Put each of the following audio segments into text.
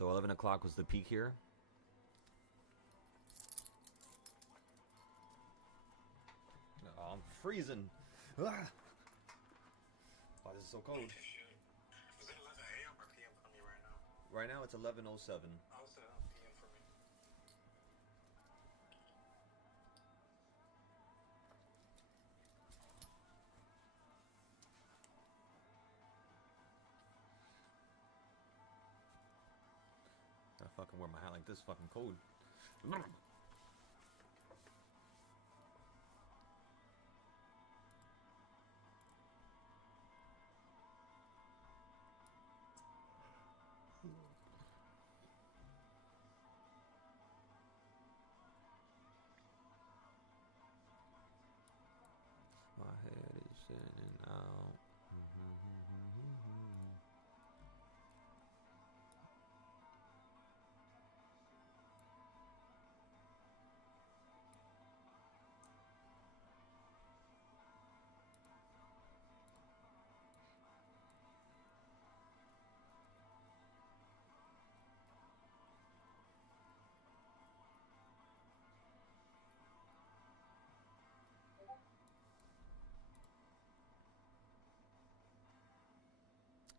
So 11 o'clock was the peak here. Oh, I'm freezing. Ah! Oh, this is so cold. Is it 11 a.m. or p.m. for me right now? Right now it's 11:07. I was p.m. for me. Gotta fucking wear my hat like this, fucking cold. My head is sitting out.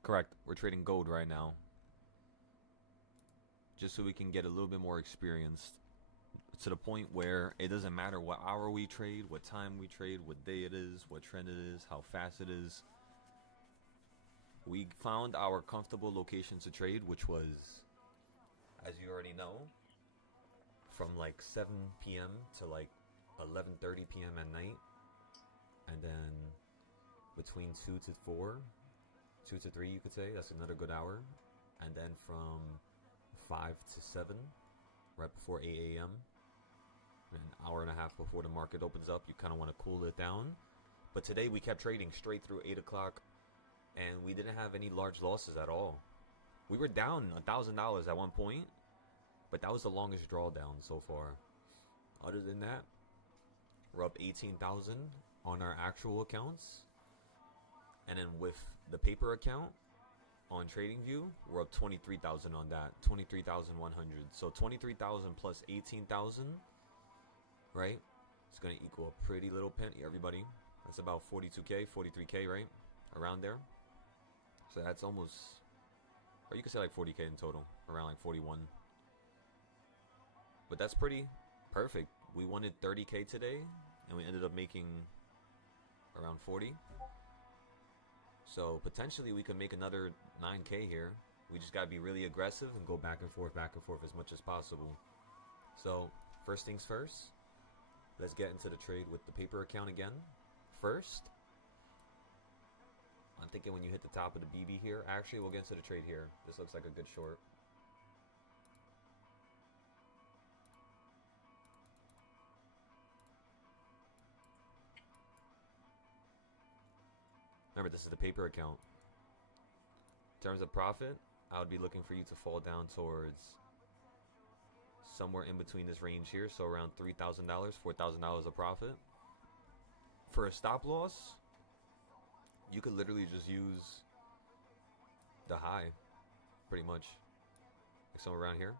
Correct. We're trading gold right now. Just so we can get a little bit more experienced. To the point where it doesn't matter what hour we trade, what time we trade, what day it is, what trend it is, how fast it is. We found our comfortable location to trade, which was, as you already know, from like 7 p.m. to like 11:30 p.m. at night. And then between 2 to 4, 2 to 3 you could say, that's another good hour. And then from 5 to 7, right before 8 a.m. an hour and a half before the market opens up. You kind of want to cool it down. But today we kept trading straight through 8 o'clock, and we didn't have any large losses at all. We were down $1,000 at one point, but that was the longest drawdown so far. Other than that, we're up 18,000 on our actual accounts. And then with the paper account on TradingView, we're up 23,000 on that. 23,100. So 23,000 plus 18,000, right? It's going to equal a pretty little penny, everybody. That's about 42K, 43K, right? Around there. So that's almost, or you could say like 40K in total. Around like 41. But that's pretty perfect. We wanted 30K today, and we ended up making around 40. So potentially we could make another 9K here. We just gotta be really aggressive and go back and forth as much as possible. So first things first, let's get into the trade with the paper account again. First, I'm thinking when you hit the top of the BB here, actually we'll get into the trade here. This looks like a good short. Remember, this is the paper account. In terms of profit, I would be looking for you to fall down towards somewhere in between this range here, so around $3,000, $4,000 of profit. For a stop loss, you could literally just use the high, pretty much. Like somewhere around here.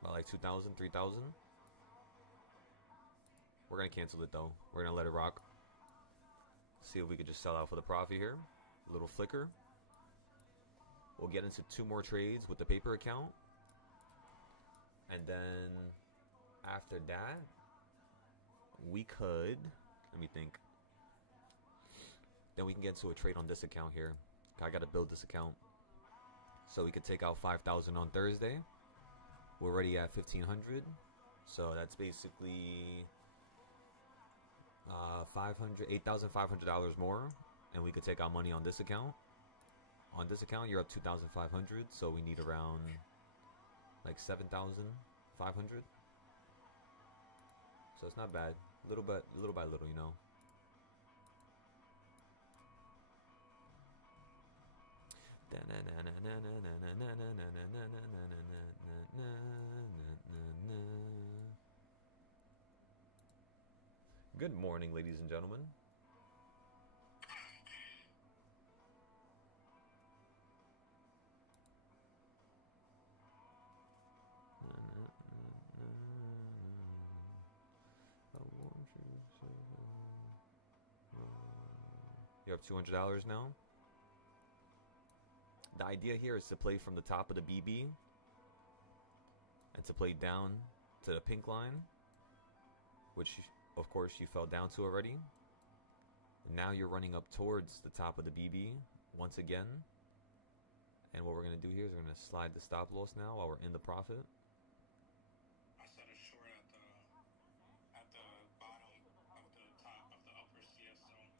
About like 2,000, 3,000. We're going to cancel it though. We're going to let it rock. See if we could just sell out for the profit here. A little flicker. We'll get into 2 more trades with the paper account. And then after that, we could, let me think. Then we can get into a trade on this account here. I got to build this account. So we could take out 5,000 on Thursday. We're already at 1,500. So that's basically $8,500 more, and we could take out money on this account. On this account, you're up 2,500, so we need around like 7,500. So it's not bad. Little by little, you know. Good morning, ladies and gentlemen. You have $200 now. The idea here is to play from the top of the BB and to play down to the pink line, which of course you fell down to already. And now you're running up towards the top of the BB once again. And what we're going to do here is we're going to slide the stop loss now while we're in the profit. I set a short at the bottom of the top of the upper CS zone.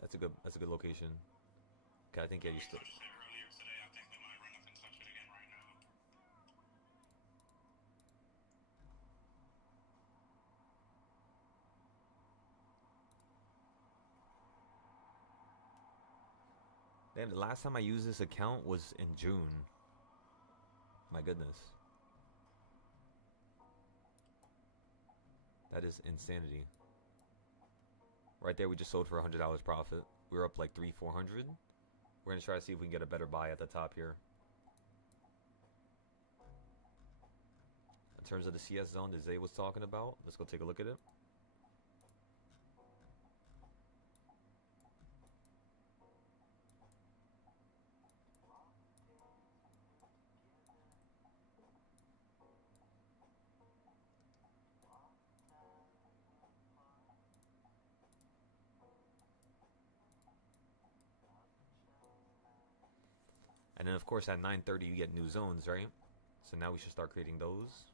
That's a good location. Okay, I think yeah, you still. Touched it earlier today. I think they might run up and touch it again right now. Damn, the last time I used this account was in June. My goodness. That is insanity. Right there, we just sold for $100 profit. We were up like $300-400. We're going to try to see if we can get a better buy at the top here. In terms of the CS zone that Zay was talking about, let's go take a look at it. And then of course at 9:30 you get new zones, right? So now we should start creating those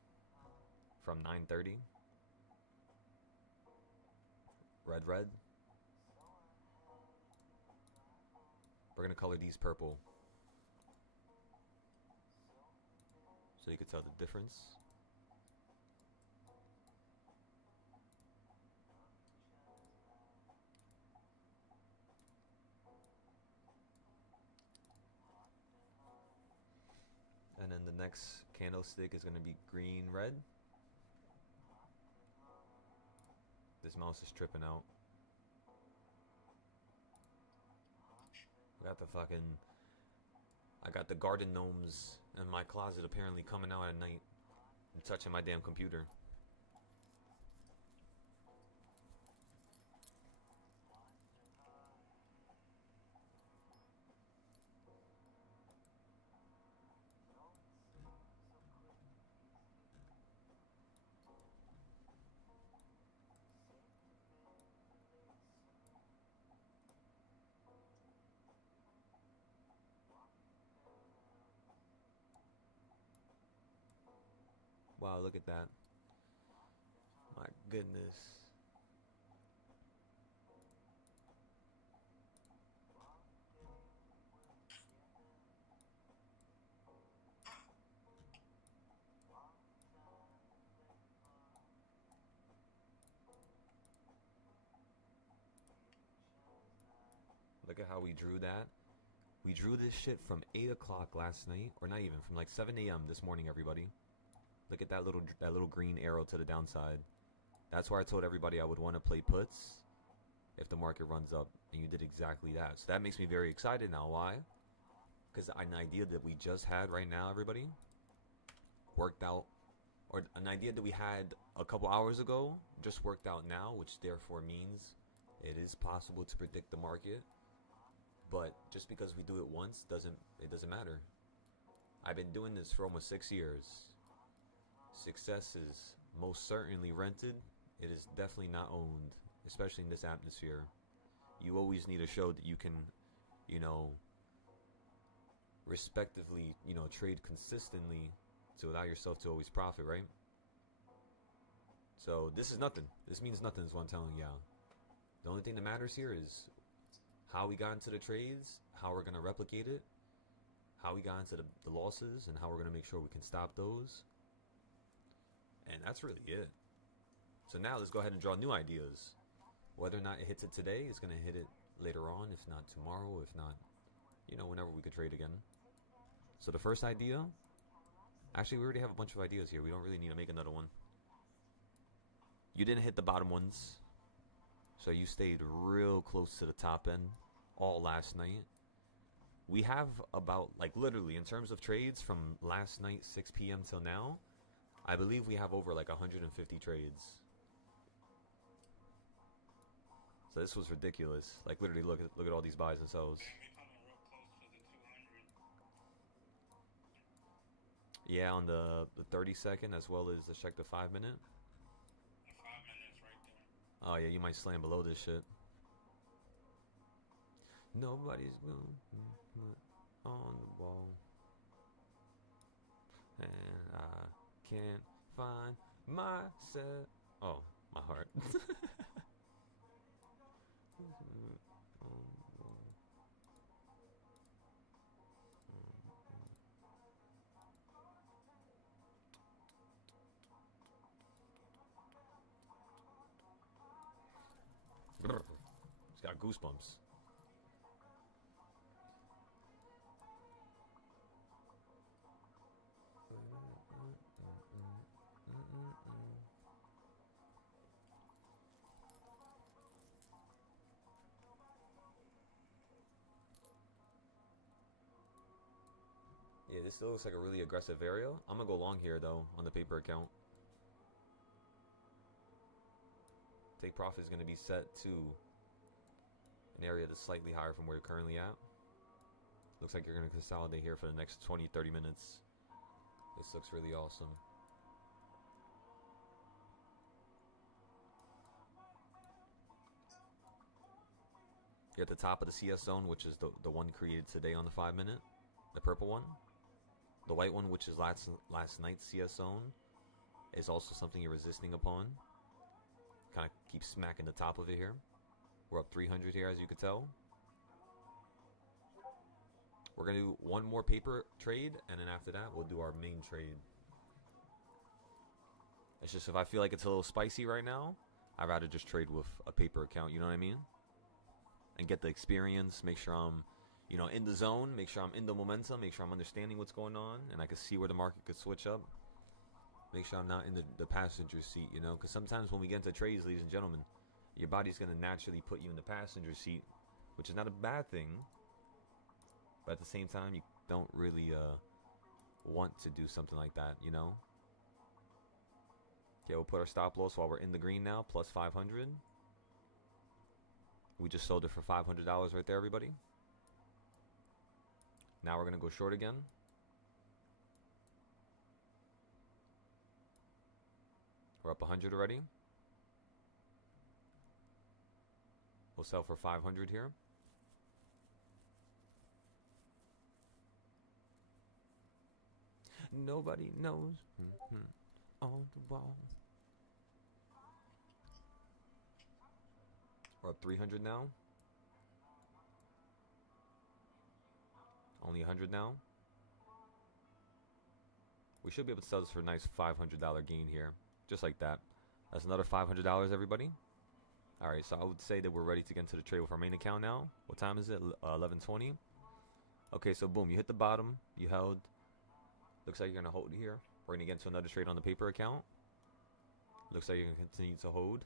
from 9:30. Red, red. We're gonna color these purple so you can tell the difference. And then the next candlestick is going to be green, red. This mouse is tripping out. I got the garden gnomes in my closet apparently coming out at night and touching my damn computer. Wow, look at that. My goodness. Look at how we drew that. We drew this shit from 8 o'clock last night, or not even, from like 7 a.m. this morning, everybody. Look at that little green arrow to the downside. That's why I told everybody I would want to play puts if the market runs up, and you did exactly that. So that makes me very excited now. Why? Because an idea that we just had right now, everybody, worked out, or an idea that we had a couple hours ago just worked out now, which therefore means it is possible to predict the market. But just because we do it once it doesn't matter. I've been doing this for almost 6 years. Success is most certainly rented. It is definitely not owned, especially in this atmosphere. You always need to show that you can, respectively, trade consistently to allow yourself to always profit, right? So this is nothing. This means nothing is what I'm telling you. The only thing that matters here is how we got into the trades, how we're going to replicate it, how we got into the losses, and how we're going to make sure we can stop those. And that's really it. So now let's go ahead and draw new ideas. Whether or not it hits it today, it's going to hit it later on, if not tomorrow, if not, whenever we could trade again. So the first idea, actually we already have a bunch of ideas here. We don't really need to make another one. You didn't hit the bottom ones, so you stayed real close to the top end all last night. We have about, literally, in terms of trades from last night, 6 p.m. till now, I believe we have over 150 trades. So this was ridiculous. Like literally, look at all these buys and sells. Damn, we coming real close to the 200. Yeah, on the 30-second as well as the check the 5 minute. The 5 minutes right there. Oh yeah, you might slam below this shit. Nobody's going on the wall, and I can't find myself. Oh, my heart. It's got goosebumps. Yeah, this still looks like a really aggressive area. I'm gonna go long here though on the paper account. Take profit is gonna be set to an area that's slightly higher from where you're currently at. Looks like you're gonna consolidate here for the next 20-30 minutes. This looks really awesome. You're at the top of the CS zone, which is the one created today on the 5 minute, the purple one. The white one, which is last night's CS zone, is also something you're resisting upon. Kind of keep smacking the top of it here. We're up 300 here, as you can tell. We're gonna do one more paper trade, and then after that, we'll do our main trade. It's just if I feel like it's a little spicy right now, I'd rather just trade with a paper account. You know what I mean? And get the experience. Make sure I'm, in the zone. Make sure I'm in the momentum. Make sure I'm understanding what's going on, and I can see where the market could switch up. Make sure I'm not in the passenger seat, because sometimes when we get into trades, ladies and gentlemen, your body's going to naturally put you in the passenger seat, which is not a bad thing. But at the same time, you don't really want to do something like that, Okay, we'll put our stop loss while we're in the green now, plus 500. We just sold it for $500 right there, everybody. Now we're going to go short again. We're up 100 already. We'll sell for 500 here. Nobody knows. On the wall. We're up 300 now. Only 100 now. We should be able to sell this for a nice $500 gain here. Just like that. That's another $500, everybody. Alright, so I would say that we're ready to get into the trade with our main account now. What time is it? 11:20. Okay, so boom, you hit the bottom. You held. Looks like you're going to hold here. We're going to get into another trade on the paper account. Looks like you're going to continue to hold.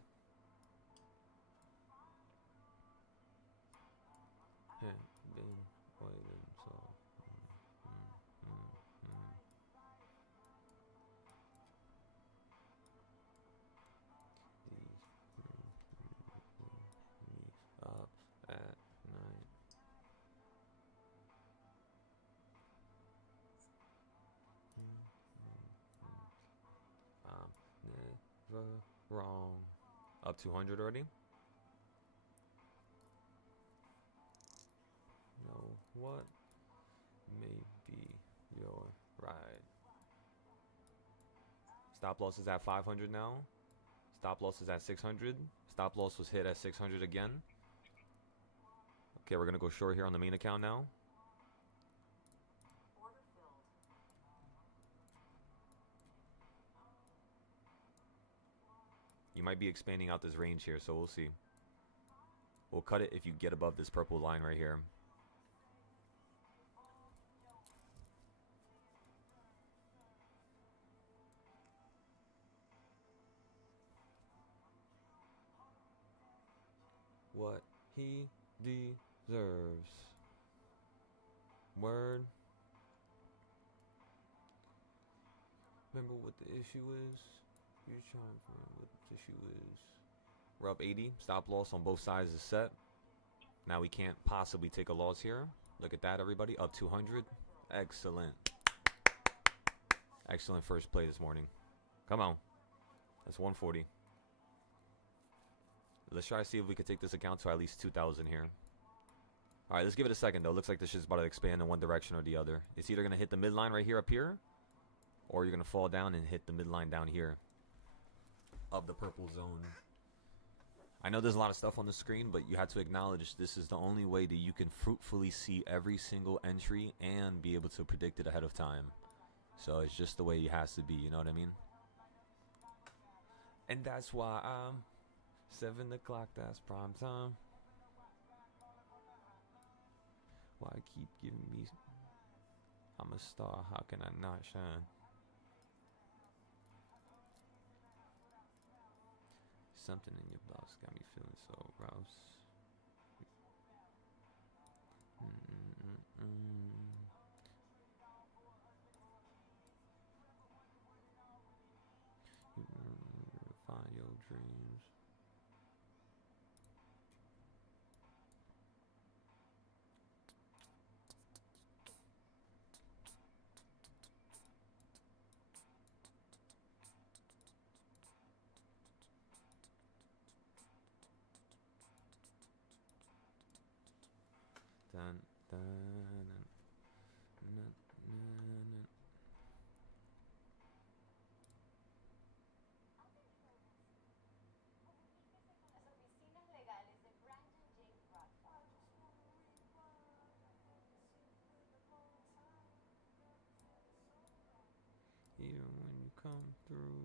Up at night. I'm never wrong. Up 200 already. Know what may be your ride. Stop loss is at 500 now. Stop loss is at 600. Stop loss was hit at 600 again. Okay, we're gonna go short here on the main account now. You might be expanding out this range here, so we'll see. We'll cut it if you get above this purple line right here. What he deserves. Word. Remember what the issue is? You're trying to remember what the issue is. We're up 80. Stop loss on both sides is set. Now we can't possibly take a loss here. Look at that, everybody. Up 200. Excellent. Excellent first play this morning. Come on. That's 140. Let's try to see if we can take this account to at least 2,000 here. All right, let's give it a second, though. Looks like this shit's about to expand in one direction or the other. It's either going to hit the midline right here up here, or you're going to fall down and hit the midline down here of the purple zone. I know there's a lot of stuff on the screen, but you have to acknowledge this is the only way that you can fruitfully see every single entry and be able to predict it ahead of time. So it's just the way it has to be, you know what I mean? And that's why I'm 7 o'clock, that's prime time. Why keep giving me... I'm a star, how can I not shine? Something in your box got me feeling so gross. Find your dreams. Dun, dun, dun, dun, dun. Even when you come through.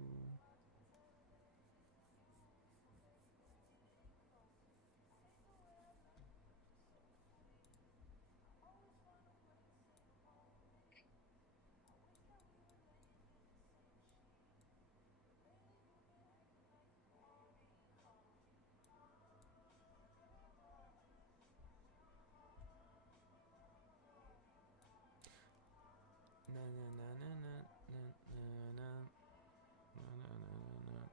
Na na na na na na na na na na na.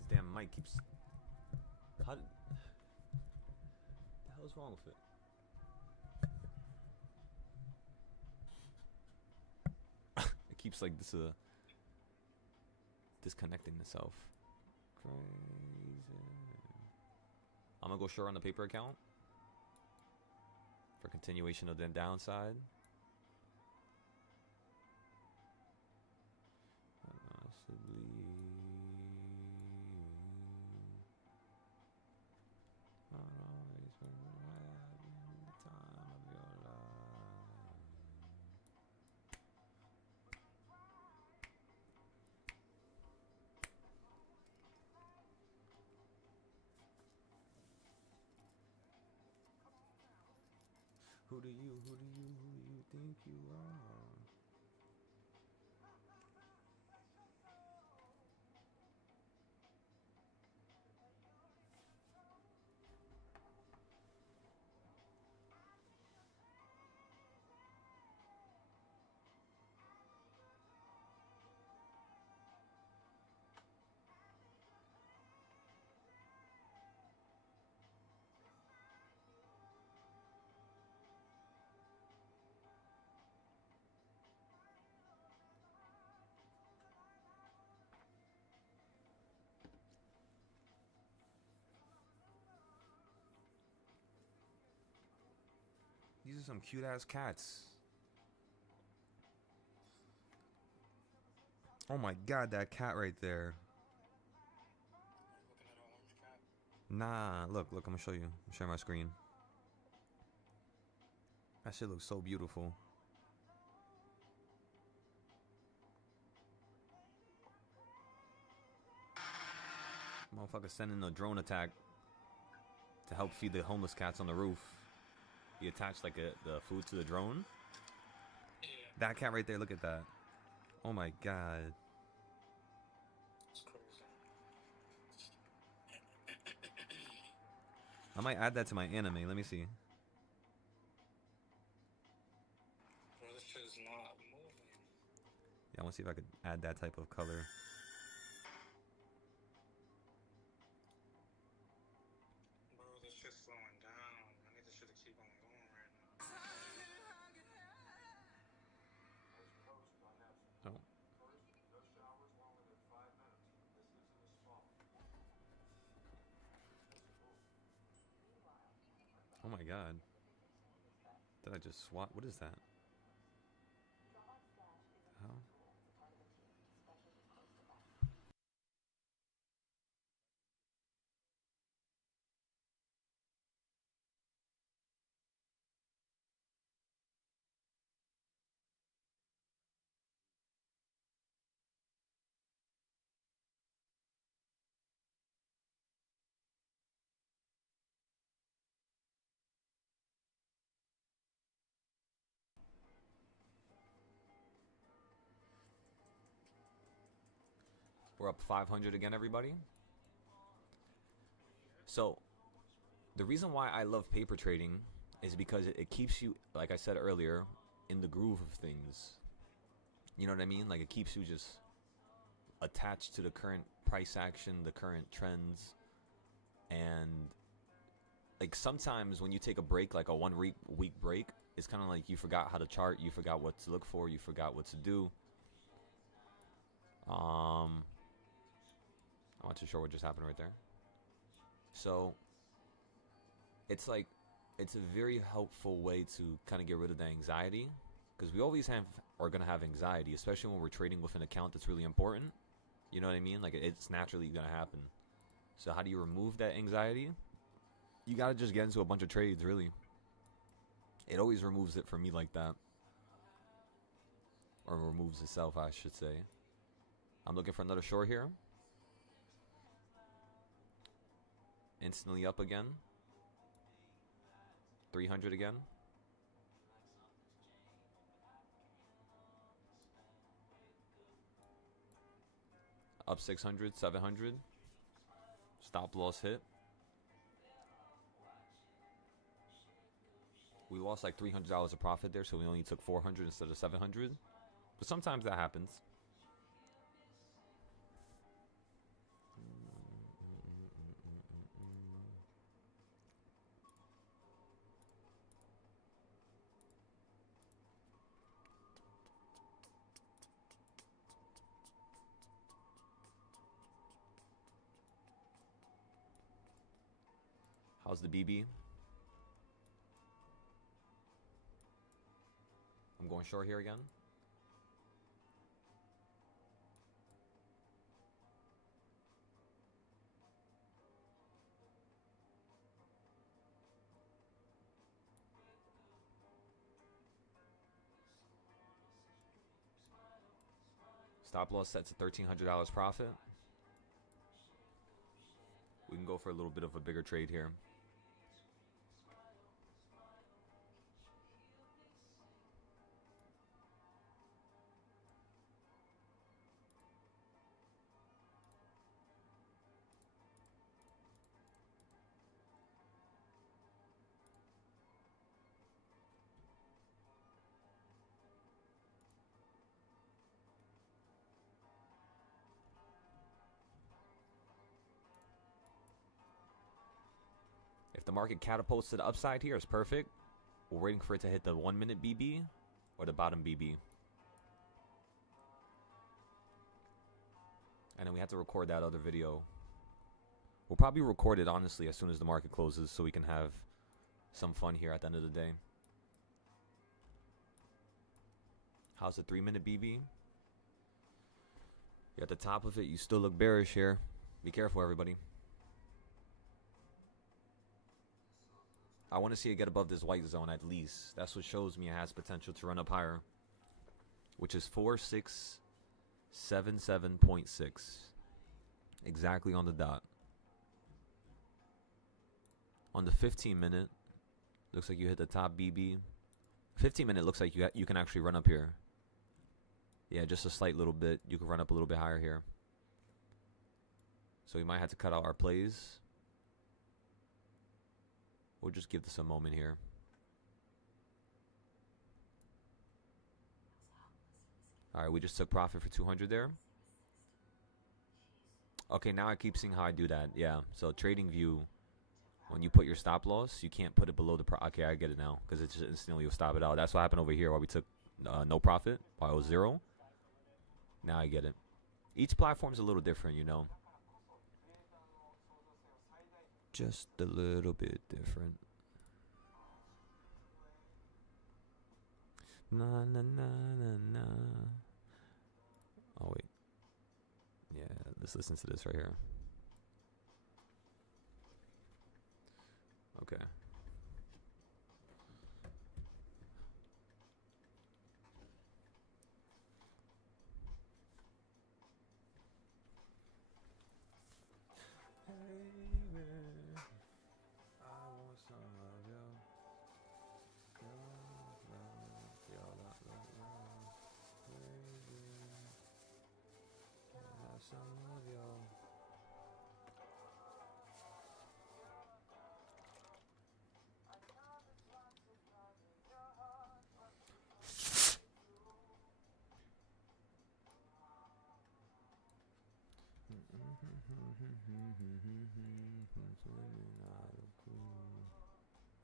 This damn mic keeps. How did, the hell's wrong with it? It keeps like this disconnecting itself. Crazy. I'm gonna go short on the paper account for continuation of the downside. Possibly. Always when you're having the time of your life. Who do you think you are? These are some cute ass cats. Oh my god, that cat right there. Looking at an orange cat. Nah, look, I'm gonna show you. I'm sharing my screen. That shit looks so beautiful. Motherfucker sending a drone attack to help feed the homeless cats on the roof. He attached like the food to the drone. Yeah. That cat right there, look at that. Oh my god. It's crazy. I might add that to my anime. Let me see. Bro, this shit is not moving. Yeah, I want to see if I could add that type of color. Bro, this shit's slowing down. I need this shit to keep on going right now. Oh. Oh my god. Did I just swat? What is that? How? We're up 500 again, everybody. So, the reason why I love paper trading is because it keeps you, like I said earlier, in the groove of things. You know what I mean? Like, it keeps you just attached to the current price action, the current trends. And, like, sometimes when you take a break, like a 1 week break, it's kind of like you forgot how to chart, you forgot what to look for, you forgot what to do. I'm not too sure what just happened right there. So, it's like, it's a very helpful way to kind of get rid of the anxiety, because we always are going to have anxiety, especially when we're trading with an account that's really important. You know what I mean? Like, it's naturally going to happen. So how do you remove that anxiety? You got to just get into a bunch of trades, really. It always removes it for me like that. Or removes itself, I should say. I'm looking for another short here. Instantly up again. 300 again. Up 600, 700. Stop loss hit. We lost like $300 of profit there, so we only took 400 instead of 700. But sometimes that happens. How's the BB? I'm going short here again. Stop loss set to $1,300 profit. We can go for a little bit of a bigger trade here. If the market catapults to the upside here, it's perfect. We're waiting for it to hit the 1 minute BB or the bottom BB. And then we have to record that other video. We'll probably record it, honestly, as soon as the market closes so we can have some fun here at the end of the day. How's the 3 minute BB? You're at the top of it. You still look bearish here. Be careful, everybody. I want to see it get above this white zone at least. That's what shows me it has potential to run up higher, which is 4677.6. Exactly on the dot. On the 15-minute, looks like you hit the top BB. 15-minute looks like you can actually run up here. Yeah, just a slight little bit. You can run up a little bit higher here. So we might have to cut out our plays. We'll just give this a moment here. All right, we just took profit for 200 there. Okay, now I keep seeing how I do that. Yeah, so trading view, when you put your stop loss, you can't put it below the okay, I get it now, because it just instantly will stop it out. That's what happened over here while we took no profit, while it was 0. Now I get it. Each platform's a little different, you know. Just a little bit different. Na na na na na. Oh wait. Yeah, let's listen to this right here. Okay.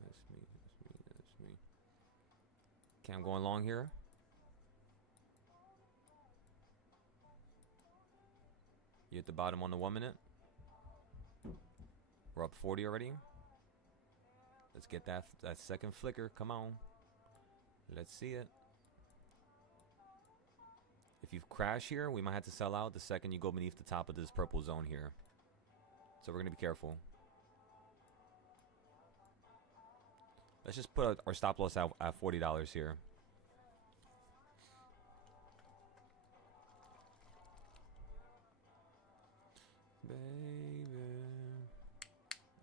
That's me. Okay, I'm going long here. You hit the bottom on the 1 minute. We're up 40 already. Let's get that second flicker. Come on. Let's see it. If you crash here, we might have to sell out the second you go beneath the top of this purple zone here. So we're going to be careful. Let's just put our stop loss out at $40 here. Baby,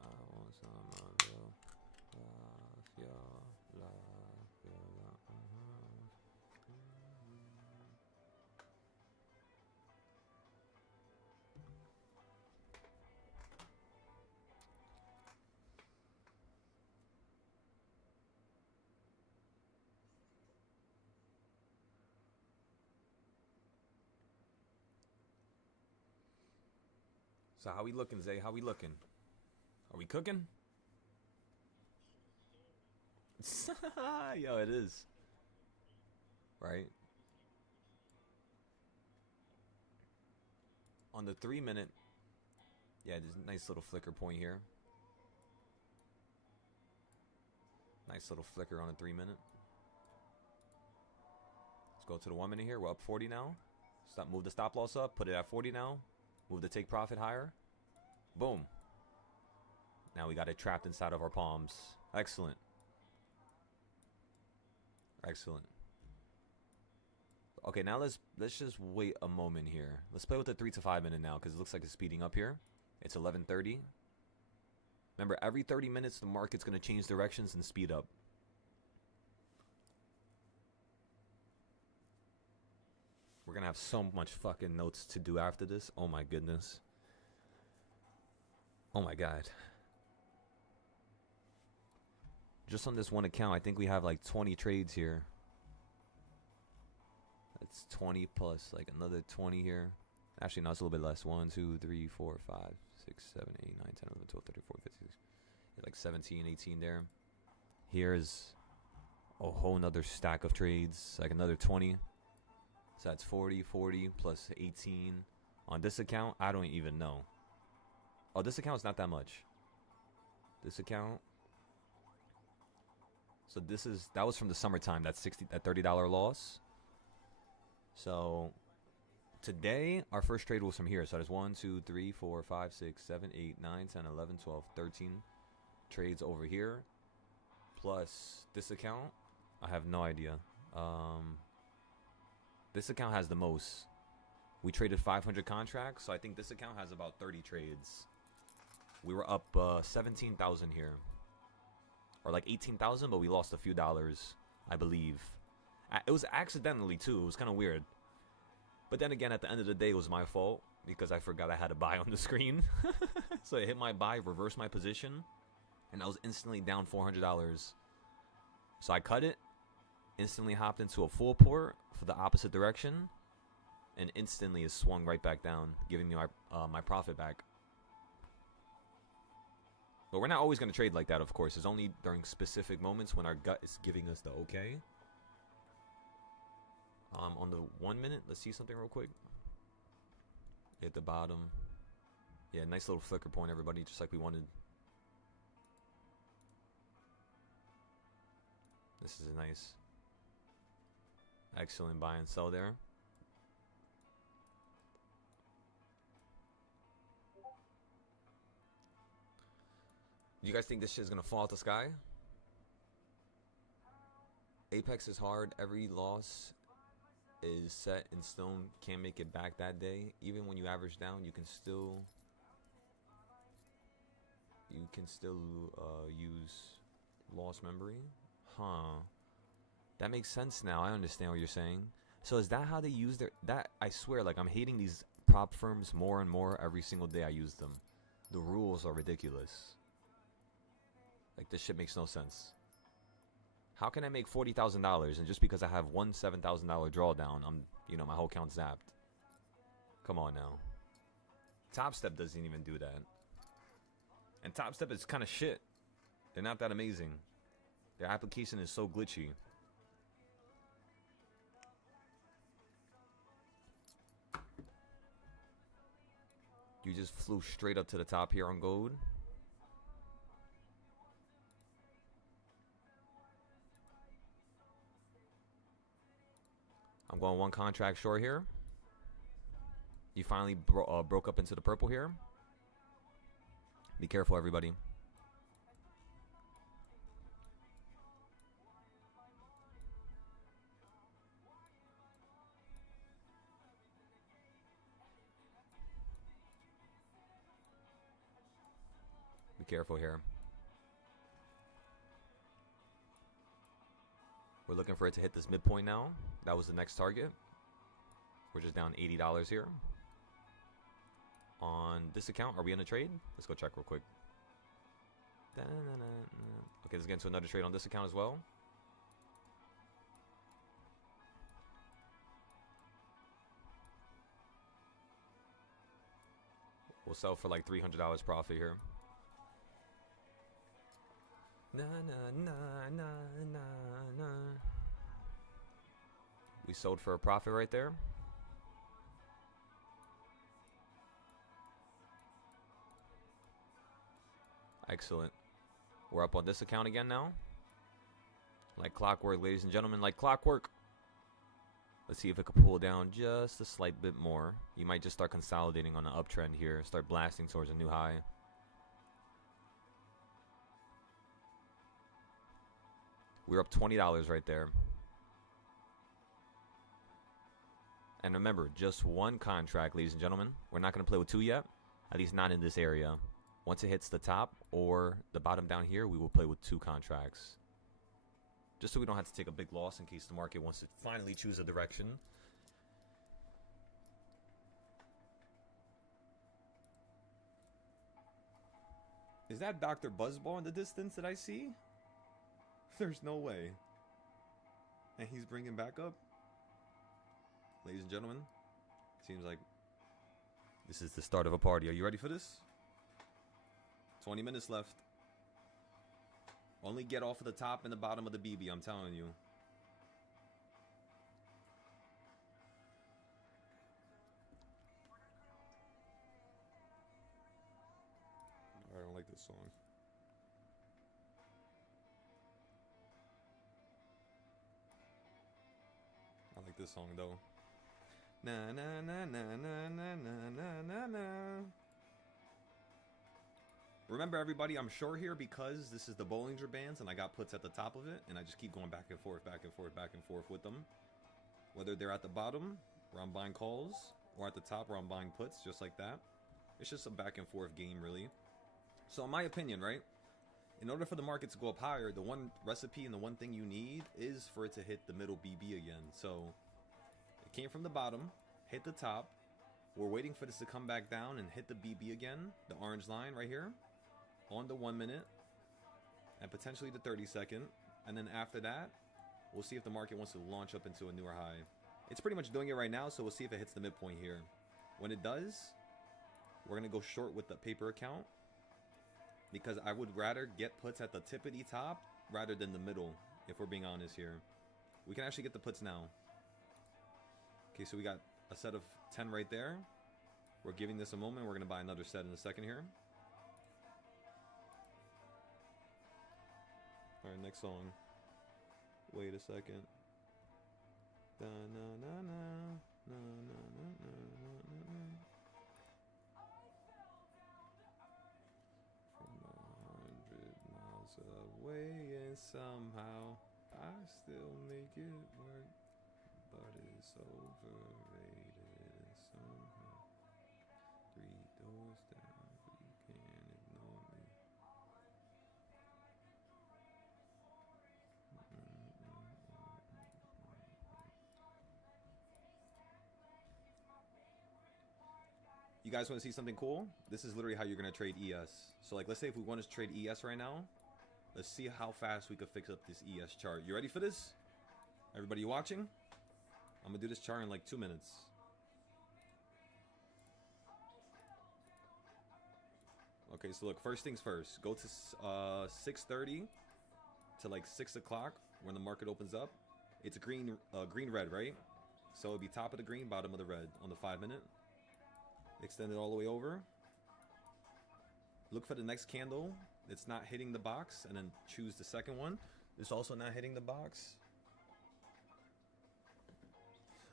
I want some of your love, your love, your love. So how we looking, Zay? How we looking? Are we cooking? Yo, it is. Right? On the 3 minute, yeah, there's a nice little flicker point here. Nice little flicker on a 3 minute. Let's go to the 1 minute here. We're up 40 now. Move the stop loss up. Put it at 40 now. Move the take profit higher. Boom. Now we got it trapped inside of our palms. Excellent. Excellent. Okay, now let's just wait a moment here. Let's play with the 3 to 5 minute now because it looks like it's speeding up here. It's 11:30. Remember, every 30 minutes the market's going to change directions and speed up. We're going to have so much fucking notes to do after this. Oh my goodness. Oh my god. Just on this one account, I think we have like 20 trades here. That's 20 plus like another 20 here. Actually, no, it's a little bit less. 1, 2, 3, 4, 5, 6, 7, 8, 9, 10, 11, 12, 13, 14, 15, 16. Like 17, 18 there. Here's a whole nother stack of trades. Like another 20. So that's 40, 40 plus 18. On this account, I don't even know. Oh, this account's not that much. This account. So that was from the summertime. That's that $30 loss. So today, our first trade was from here. So there's 1, 2, 3, 4, 5, 6, 7, 8, 9, 10, 11, 12, 13 trades over here. Plus this account. I have no idea. This account has the most. We traded 500 contracts. So I think this account has about 30 trades. We were up 17,000 here. or like 18,000, but we lost a few dollars, I believe. It was accidentally too. It was kind of weird. But then again, at the end of the day, it was my fault because I forgot I had a buy on the screen. So I hit my buy, reversed my position, and I was instantly down $400. So I cut it, instantly hopped into a full port for the opposite direction, and instantly it swung right back down, giving me my profit back. But we're not always going to trade like that, of course. It's only during specific moments when our gut is giving us the okay. On the 1 minute, let's see something real quick. At the bottom. Yeah, nice little flicker point, everybody, just like we wanted. This is a nice, excellent buy and sell there. Do you guys think this shit is going to fall out the sky? Apex is hard. Every loss is set in stone. Can't make it back that day. Even when you average down, you can still use lost memory. Huh. That makes sense now. I understand what you're saying. So is that how they use that? I swear, like, I'm hating these prop firms more and more every single day I use them. The rules are ridiculous. Like, this shit makes no sense. How can I make $40,000 and just because I have one $7,000 drawdown, my whole account's zapped? Come on now. Top Step doesn't even do that. And Top Step is kind of shit. They're not that amazing. Their application is so glitchy. You just flew straight up to the top here on gold. I'm going one contract short here. You finally broke up into the purple here. Be careful, everybody. Be careful here. We're looking for it to hit this midpoint now. That was the next target. We're just down $80 here. On this account, are we in a trade? Let's go check real quick. Okay, let's get into another trade on this account as well. We'll sell for like $300 profit here. We sold for a profit right there. Excellent. We're up on this account again now. Like clockwork, ladies and gentlemen, like clockwork. Let's see if it can pull down just a slight bit more. You might just start consolidating on an uptrend here. Start blasting towards a new high. We're up $20 right there. And remember, just one contract, ladies and gentlemen. We're not going to play with two yet. At least not in this area. Once it hits the top or the bottom down here, we will play with two contracts. Just so we don't have to take a big loss in case the market wants to finally choose a direction. Is that Dr. Buzzball in the distance that I see? There's no way. And he's bringing back up. Ladies and gentlemen, seems like this is the start of a party. Are you ready for this? 20 minutes left. Only get off of the top and the bottom of the BB, I'm telling you. I don't like this song. I like this song though. Na na na na na na na na na. Remember, everybody, I'm short here because this is the Bollinger Bands and I got puts at the top of it, and I just keep going back and forth, back and forth, back and forth with them. Whether they're at the bottom, where I'm buying calls, or at the top, where I'm buying puts, just like that. It's just a back and forth game, really. So, in my opinion, right, in order for the market to go up higher, the one recipe and the one thing you need is for it to hit the middle BB again. So it came from the bottom, hit the top. We're waiting for this to come back down and hit the BB again, the orange line right here, on the 1 minute and potentially the 30-second. And then after that, we'll see if the market wants to launch up into a newer high. It's pretty much doing it right now, so we'll see if it hits the midpoint here. When it does, we're going to go short with the paper account, because I would rather get puts at the tippity top rather than the middle, if we're being honest here. We can actually get the puts now. Okay, so we got a set of 10 right there. We're giving this a moment. We're going to buy another set in a second here. All right, next song. Wait a second. Da, na, na, na, na, na, na, na, na, na. From 100 miles away, and somehow I still make it work, but it's overrated somehow. 3 doors down, you can't ignore me. You guys want to see something cool? This is literally how you're going to trade ES. So like, let's say if we want to trade ES right now, let's see how fast we could fix up this ES chart. You ready for this? Everybody watching? I'm going to do this chart in like 2 minutes. Okay, so look, first things first. Go to 6:30 to like 6 o'clock when the market opens up. It's green, red, right? So it'll be top of the green, bottom of the red on the 5 minute. Extend it all the way over. Look for the next candle that's not hitting the box, and then choose the second one. It's also not hitting the box.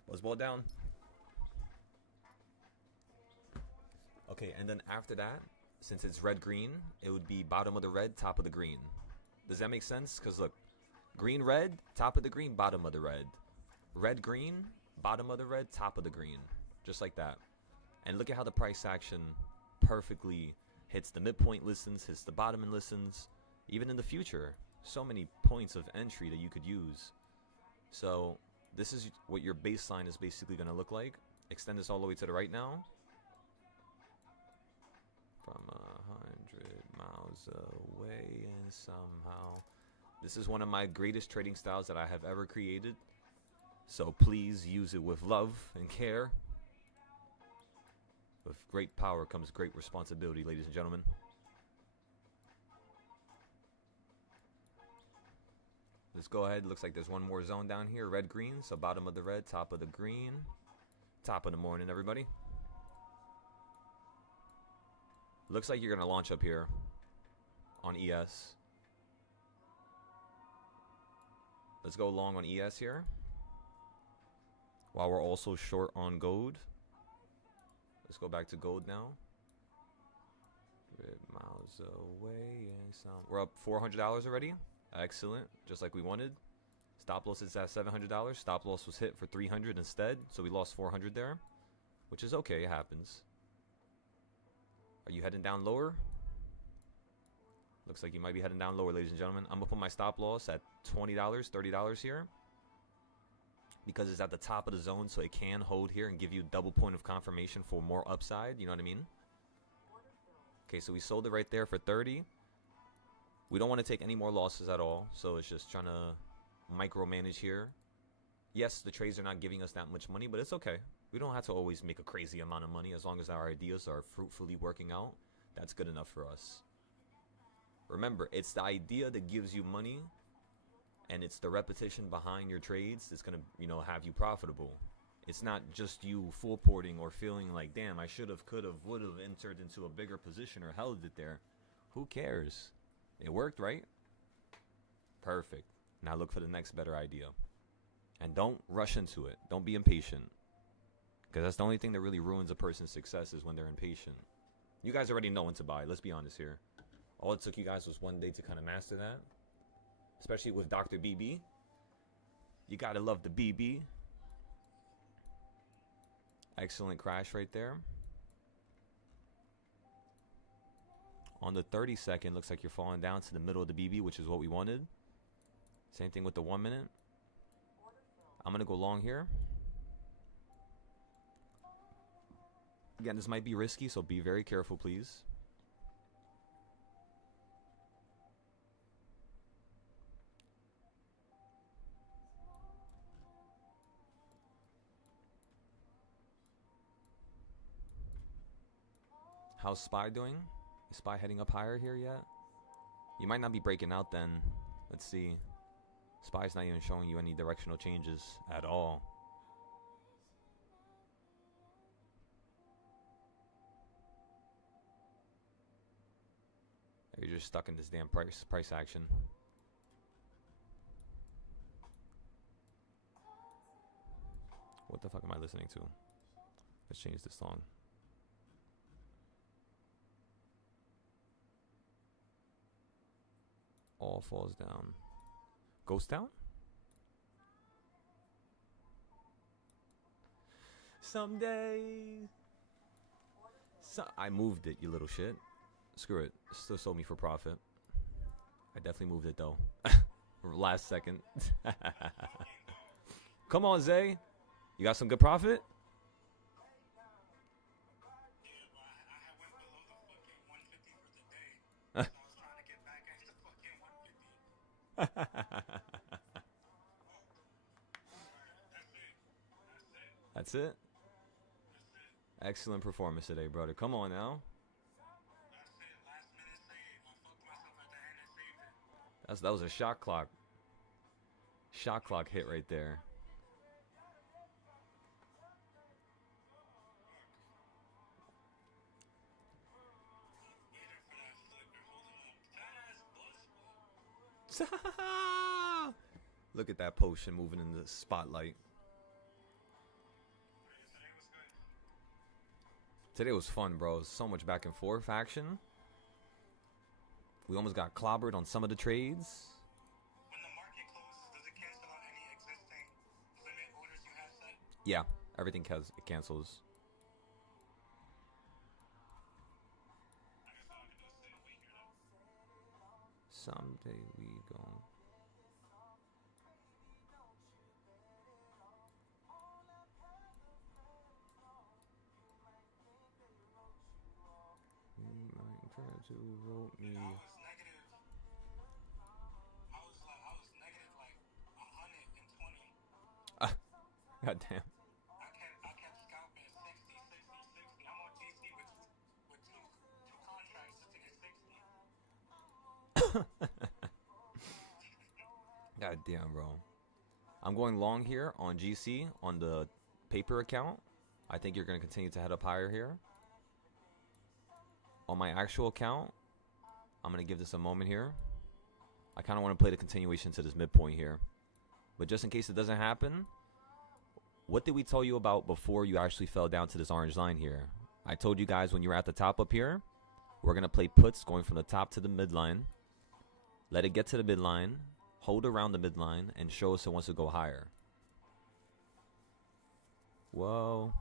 Buzz ball down. Okay, and then after that, since it's red green, it would be bottom of the red, top of the green. Does that make sense? Because look, green red, top of the green, bottom of the red. Red green, bottom of the red, top of the green. Just like that. And look at how the price action perfectly hits the midpoint listens, hits the bottom and listens. Even in the future, so many points of entry that you could use. So this is what your baseline is basically going to look like. Extend this all the way to the right now. From 100 miles away, and somehow. This is one of my greatest trading styles that I have ever created. So please use it with love and care. With great power comes great responsibility, ladies and gentlemen. Let's go ahead. Looks like there's one more zone down here. Red, green. So bottom of the red, top of the green. Top of the morning, everybody. Looks like you're going to launch up here on ES. Let's go long on ES here. While we're also short on gold. Let's go back to gold now. Red miles away and some. We're up $400 already. Excellent. Just like we wanted. Stop loss is at $700. Stop loss was hit for $300 instead. So we lost $400 there. Which is okay. It happens. Are you heading down lower? Looks like you might be heading down lower, ladies and gentlemen. I'm going to put my stop loss at $20, $30 here. Because it's at the top of the zone, so it can hold here and give you double point of confirmation for more upside. You know what I mean? Okay, so we sold it right there for 30. We don't want to take any more losses at all. So it's just trying to micromanage here. Yes, the trades are not giving us that much money, but it's okay. We don't have to always make a crazy amount of money. As long as our ideas are fruitfully working out, that's good enough for us. Remember, it's the idea that gives you money, and it's the repetition behind your trades that's going to, have you profitable. It's not just you full porting or feeling like, damn, I should have, could have, would have entered into a bigger position or held it there. Who cares? It worked, right? Perfect. Now look for the next better idea. And don't rush into it. Don't be impatient. Because that's the only thing that really ruins a person's success is when they're impatient. You guys already know when to buy. Let's be honest here. All it took you guys was one day to kind of master that. Especially with Dr. BB. You got to love the BB. Excellent crash right there. On the 30-second, looks like you're falling down to the middle of the BB, which is what we wanted. Same thing with the 1 minute. I'm going to go long here. Again, this might be risky, so be very careful, please. How's SPY doing? Is SPY heading up higher here yet? You might not be breaking out then. Let's see. SPY's not even showing you any directional changes at all. You're just stuck in this damn price action. What the fuck am I listening to? Let's change this song. All falls down. Ghost Town? Someday. I moved it, you little shit. Screw it. Still sold me for profit. I definitely moved it though. Last second. Come on, Zay. You got some good profit? That's it? Excellent performance today, brother. Come on now. That was a shot clock. Shot clock hit right there. Look at that potion moving in the spotlight. Today was fun, bro. So much back and forth action. We almost got clobbered on some of the trades. When the market closes, does it cancel out any existing limit orders you have set? Yeah, everything it cancels. Someday we gon' try to vote me. I was negative. I was negative like 120. God damn. I kept scalping 60, 60, 60. I'm on GC with two contracts sitting at 60. God damn, bro. I'm going long here on GC on the paper account. I think you're going to continue to head up higher here. On my actual account, I'm going to give this a moment here. I kind of want to play the continuation to this midpoint here. But just in case it doesn't happen, what did we tell you about before you actually fell down to this orange line here? I told you guys when you were at the top up here, we're going to play puts going from the top to the midline. Let it get to the midline, hold around the midline, and show us it wants to go higher. Whoa.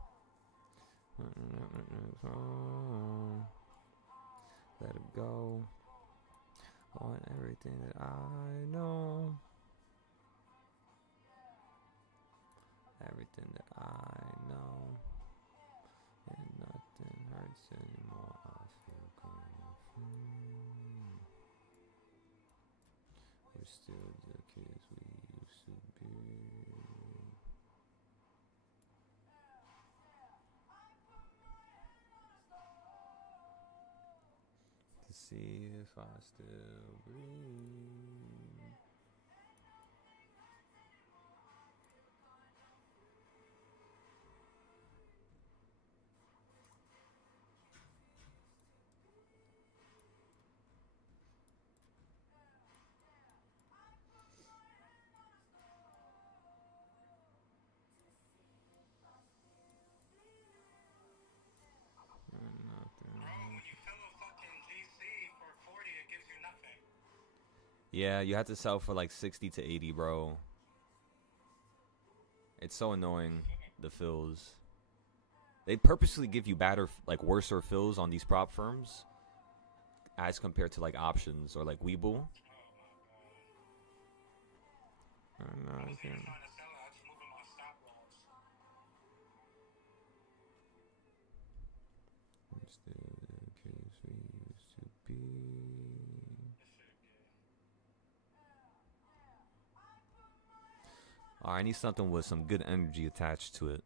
Let it go on everything that I know. Everything that I know. And nothing hurts anymore. I feel confused. We're still the kids we used to be. To see if I still breathe. Yeah, you have to sell for like 60 to 80, bro. It's so annoying, the fills. They purposely give you worser fills on these prop firms. as compared to like options or like Webull. No, I can't. Still the case we used to be. Alright, I need something with some good energy attached to it.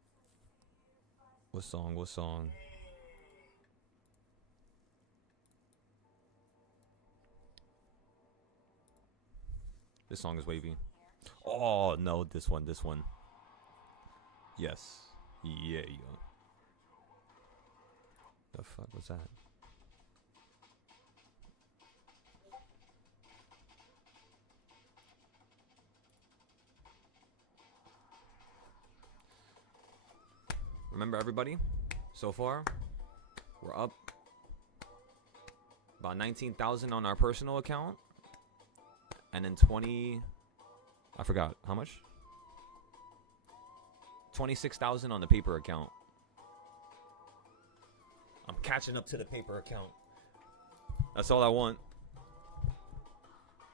What song? What song? This song is wavy. Oh, no, this one, this one. Yes. Yeah, yo. The fuck was that? Remember, everybody, so far, we're up about 19,000 on our personal account. And then 20, I forgot, how much? 26,000 on the paper account. I'm catching up to the paper account. That's all I want.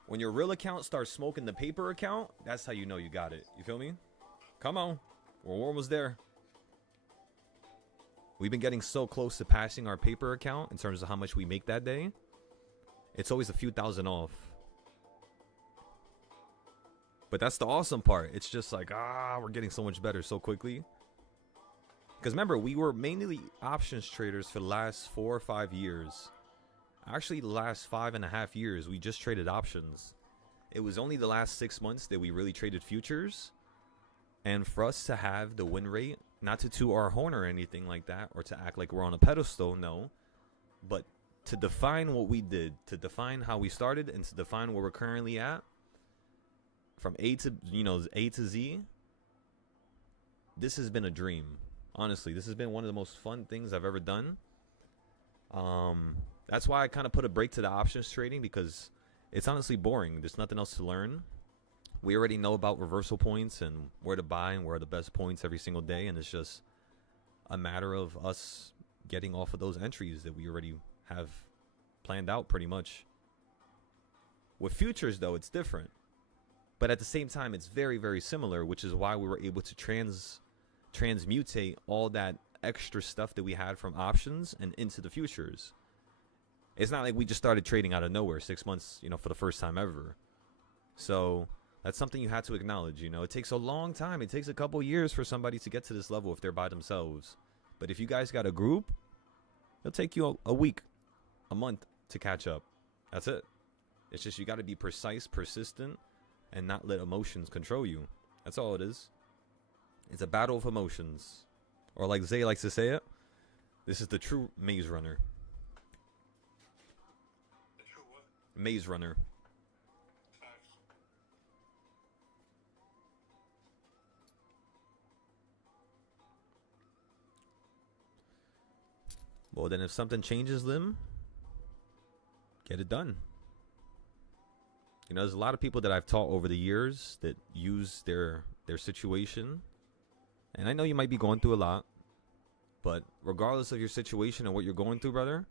When your real account starts smoking the paper account, that's how you know you got it. You feel me? Come on. We're almost there. We've been getting so close to passing our paper account in terms of how much we make that day. It's always a few thousand off. But that's the awesome part. It's just like, we're getting so much better so quickly. Because remember, we were mainly options traders for the last 4 or 5 years. Actually, the last 5.5 years, we just traded options. It was only the last 6 months that we really traded futures. And for us to have the win rate, not to toot our horn or anything like that, or to act like we're on a pedestal, no. But to define what we did, to define how we started, and to define where we're currently at, from A to, A to Z, this has been a dream. Honestly, this has been one of the most fun things I've ever done. That's why I kind of put a break to the options trading, because it's honestly boring. There's nothing else to learn. We already know about reversal points and where to buy and where are the best points every single day. And it's just a matter of us getting off of those entries that we already have planned out pretty much. With futures, though, it's different. But at the same time, it's very, very similar, which is why we were able to transmutate all that extra stuff that we had from options and into the futures. It's not like we just started trading out of nowhere 6 months, for the first time ever. So that's something you have to acknowledge. It takes a long time. It takes a couple years for somebody to get to this level if they're by themselves. But if you guys got a group, it'll take you a week, a month to catch up. That's it. It's just you got to be precise, persistent, and not let emotions control you. That's all it is. It's a battle of emotions. Or like Zay likes to say it, this is the true maze runner. The true what? Maze runner. Facts. Well, then if something changes them, get it done. There's a lot of people that I've taught over the years that use their situation. And I know you might be going through a lot. But regardless of your situation and what you're going through, brother,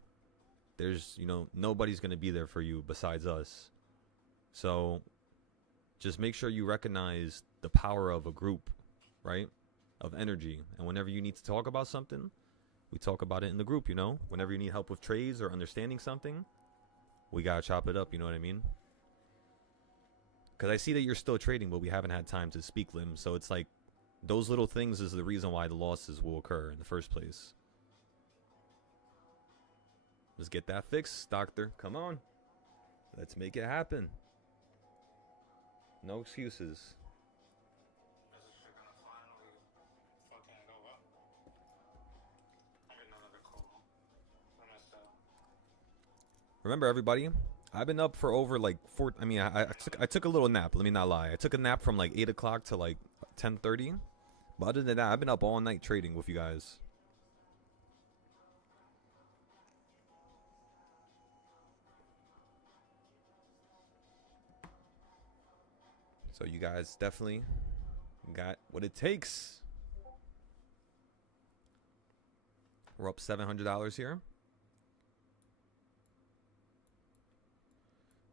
there's, nobody's going to be there for you besides us. So just make sure you recognize the power of a group, right? Of energy. And whenever you need to talk about something, we talk about it in the group, Whenever you need help with trades or understanding something, we got to chop it up, you know what I mean? Because I see that you're still trading, but we haven't had time to speak, Lim. So it's like those little things is the reason why the losses will occur in the first place. Let's get that fixed, doctor. Come on. Let's make it happen. No excuses. Is this shit gonna finally fucking go up? I get another call. I missed out. Remember, everybody, I've been up for over like 4. I mean, I took a little nap. Let me not lie. I took a nap from like 8 o'clock to like 10:30. But other than that, I've been up all night trading with you guys. So you guys definitely got what it takes. We're up $700 here.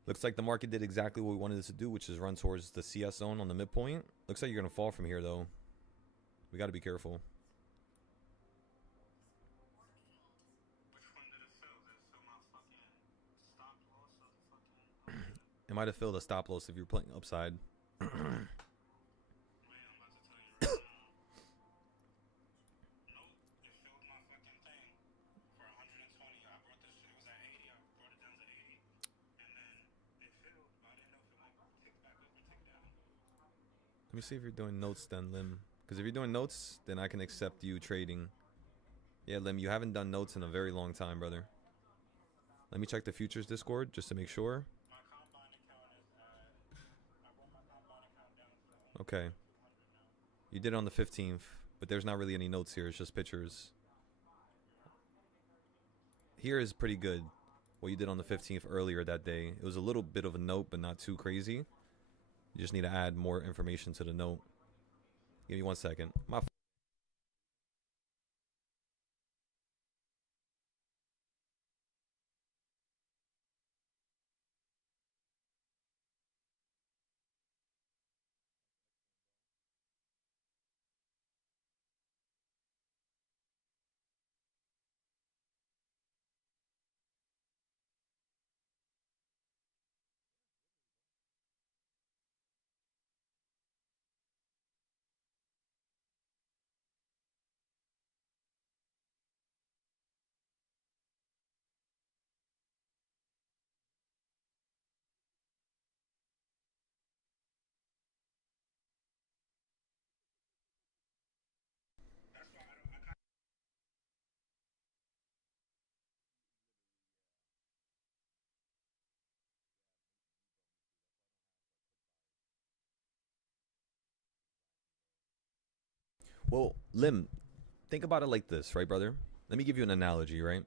Looks like the market did exactly what we wanted it to do, which is run towards the CS zone on the midpoint. Looks like you're going to fall from here, though. We got to be careful. Which one did it fill? Did it fill my fucking stop loss or the fucking... It might have filled a stop loss if you're playing upside. Wait, I'm about to tell you right now. Nope, it filled my fucking thing for 120. I brought this shit, it was at 80. I brought it down to 80. And then it filled, but I didn't know if it might tick back up or tick down. Let me see if you're doing notes then, Lim. Because if you're doing notes, then I can accept you trading. Yeah, Lim, you haven't done notes in a very long time, brother. Let me check the futures Discord just to make sure. My combine account is at... I brought my combine account down to Okay. 200 now. You did it on the 15th, but there's not really any notes here. It's just pictures. Here is pretty good. What you did on the 15th earlier that day. It was a little bit of a note, but not too crazy. You just need to add more information to the note. Give me 1 second. Well, Lim, think about it like this, right, brother? Let me give you an analogy, right?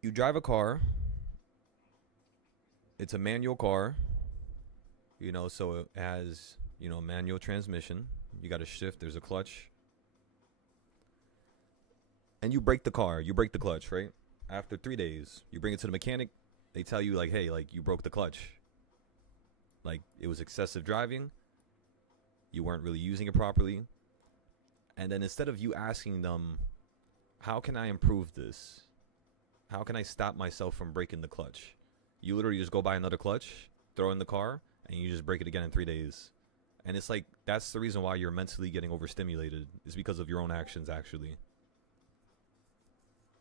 You drive a car. It's a manual car. You know, so it has, you know, manual transmission. You got a shift. There's a clutch. And you brake the car. You brake the clutch, right? After 3 days, you bring it to the mechanic. They tell you, like, hey, like, you broke the clutch. Like, it was excessive driving. You weren't really using it properly. And then instead of you asking them, how can I improve this? How can I stop myself from breaking the clutch? You literally just go buy another clutch, throw it in the car, and you just break it again in 3 days. And it's like, that's the reason why you're mentally getting overstimulated. Is because of your own actions, actually.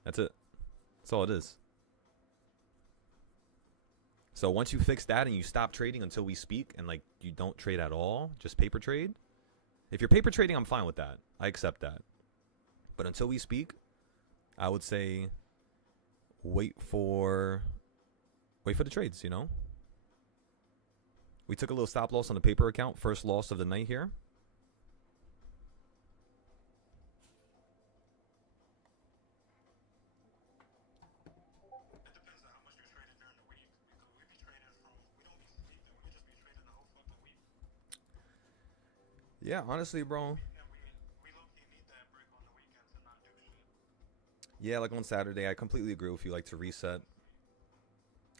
That's it. That's all it is. So once you fix that and you stop trading until we speak, and like you don't trade at all, just paper trade. If you're paper trading, I'm fine with that. I accept that. But until we speak, I would say wait for the trades, you know? We took a little stop loss on the paper account. First loss of the night here. It depends on how much you're trading during the week. Because we be trading from... We don't be sleeping. We just be trading the whole fucking week. Yeah, honestly, bro. And we low-key need that break on the weekend to not do shit. Yeah, like on Saturday, I completely agree with you. Like to reset.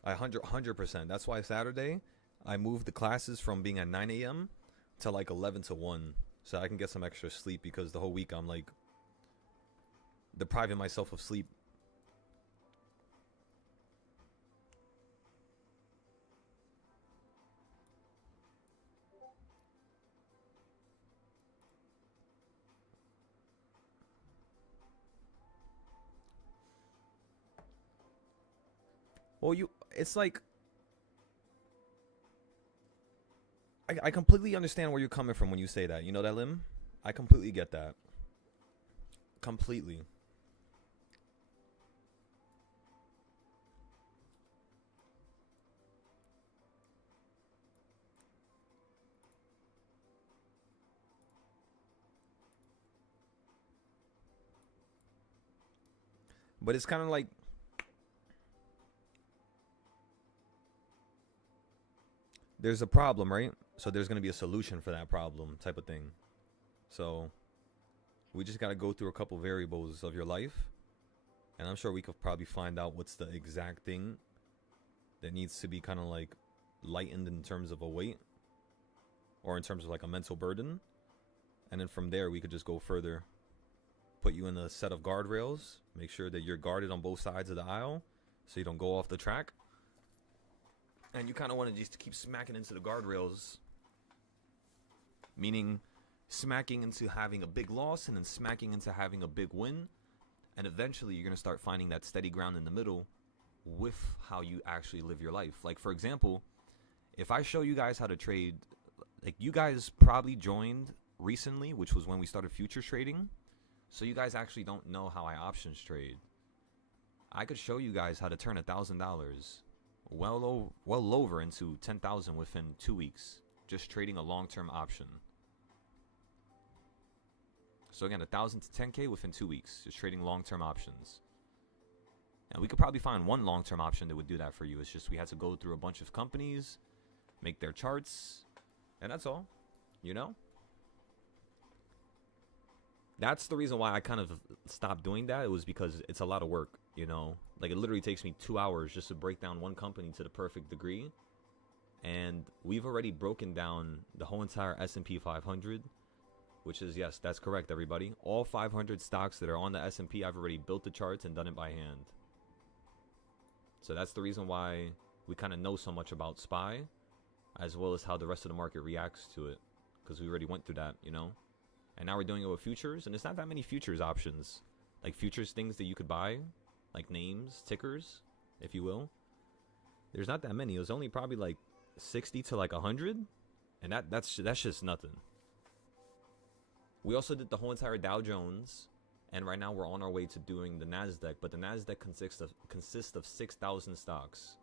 I 100%. That's why Saturday, I moved the classes from being at 9 a.m. to like 11 to 1. So I can get some extra sleep because the whole week I'm like depriving myself of sleep. Well, it's like, I completely understand where you're coming from when you say that. You know that, Lim? I completely get that. Completely. But it's kind of like, there's a problem, right? So there's going to be a solution for that problem type of thing. So we just got to go through a couple variables of your life And I'm sure we could probably find out what's the exact thing that needs to be kind of like lightened in terms of a weight or in terms of like a mental burden. And then from there, we could just go further, put you in a set of guardrails, make sure that you're guarded on both sides of the aisle so you don't go off the track. And you kind of want to just keep smacking into the guardrails, meaning smacking into having a big loss and then smacking into having a big win. And eventually you're going to start finding that steady ground in the middle with how you actually live your life. Like, for example, if I show you guys how to trade, like you guys probably joined recently, which was when we started futures trading. So you guys actually don't know how I options trade. I could show you guys how to turn $1,000 well over into 10,000 within 2 weeks, just trading a long-term option. So again, 1,000 to 10K within 2 weeks, just trading long-term options. And we could probably find one long-term option that would do that for you. It's just we had to go through a bunch of companies, make their charts, and that's all, you know? That's the reason why I kind of stopped doing that. It was because it's a lot of work, you know? Like, it literally takes me 2 hours just to break down one company to the perfect degree. And we've already broken down the whole entire S&P 500, which is, yes, that's correct, everybody. All 500 stocks that are on the S&P, I've already built the charts and done it by hand. So that's the reason why we kind of know so much about SPY, as well as how the rest of the market reacts to it, because we already went through that, you know? And now we're doing it with futures, and it's not that many futures options. Like futures things that you could buy, like names, tickers, if you will. There's not that many. It was only probably like 60 to like 100, and that's just nothing. We also did the whole entire Dow Jones, and right now we're on our way to doing the NASDAQ, but the NASDAQ consists of 6,000 stocks.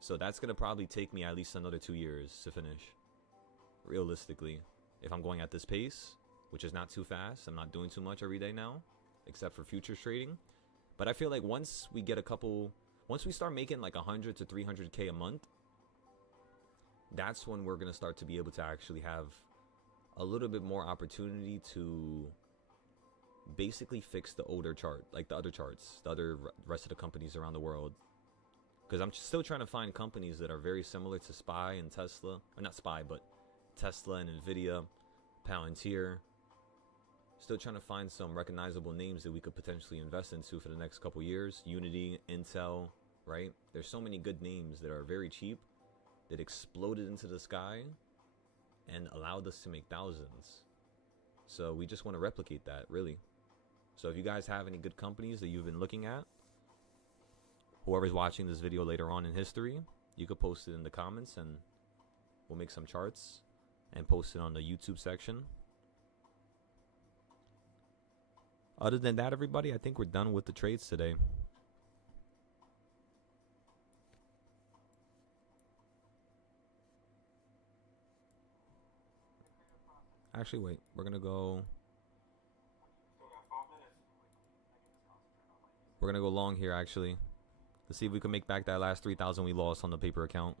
So that's going to probably take me at least another 2 years to finish, realistically. If I'm going at this pace, which is not too fast. I'm not doing too much every day now, except for futures trading. But I feel like once we start making like 100 to 300K a month, that's when we're going to start to be able to actually have a little bit more opportunity to basically fix the older chart, like the other charts, the other rest of the companies around the world. Because I'm still trying to find companies that are very similar to SPY and Tesla, or not SPY, but Tesla and Nvidia, Palantir. Still trying to find some recognizable names that we could potentially invest into for the next couple years. Unity, Intel, right? There's so many good names that are very cheap that exploded into the sky and allowed us to make thousands. So we just want to replicate that, really. So if you guys have any good companies that you've been looking at, whoever's watching this video later on in history, you could post it in the comments and we'll make some charts and post it on the YouTube section. Other than that, everybody, I think we're done with the trades today. Actually, wait. We're going to go... We're going to go long here, actually. Let's see if we can make back that last 3,000 we lost on the paper account.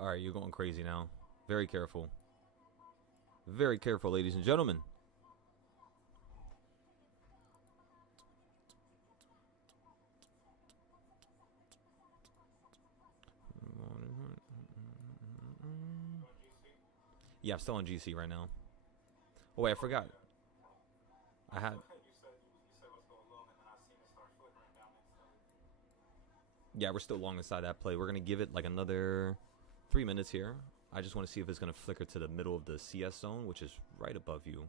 Alright, you're going crazy now. Very careful. Very careful, ladies and gentlemen. Yeah, I'm still on GC right now. Oh wait, I forgot. I had. You said let's go long, and then I seen it start flickering down instantly. Yeah, we're still long inside that play. We're gonna give it like another 3 minutes here. I just want to see if it's gonna flicker to the middle of the CS zone, which is right above you.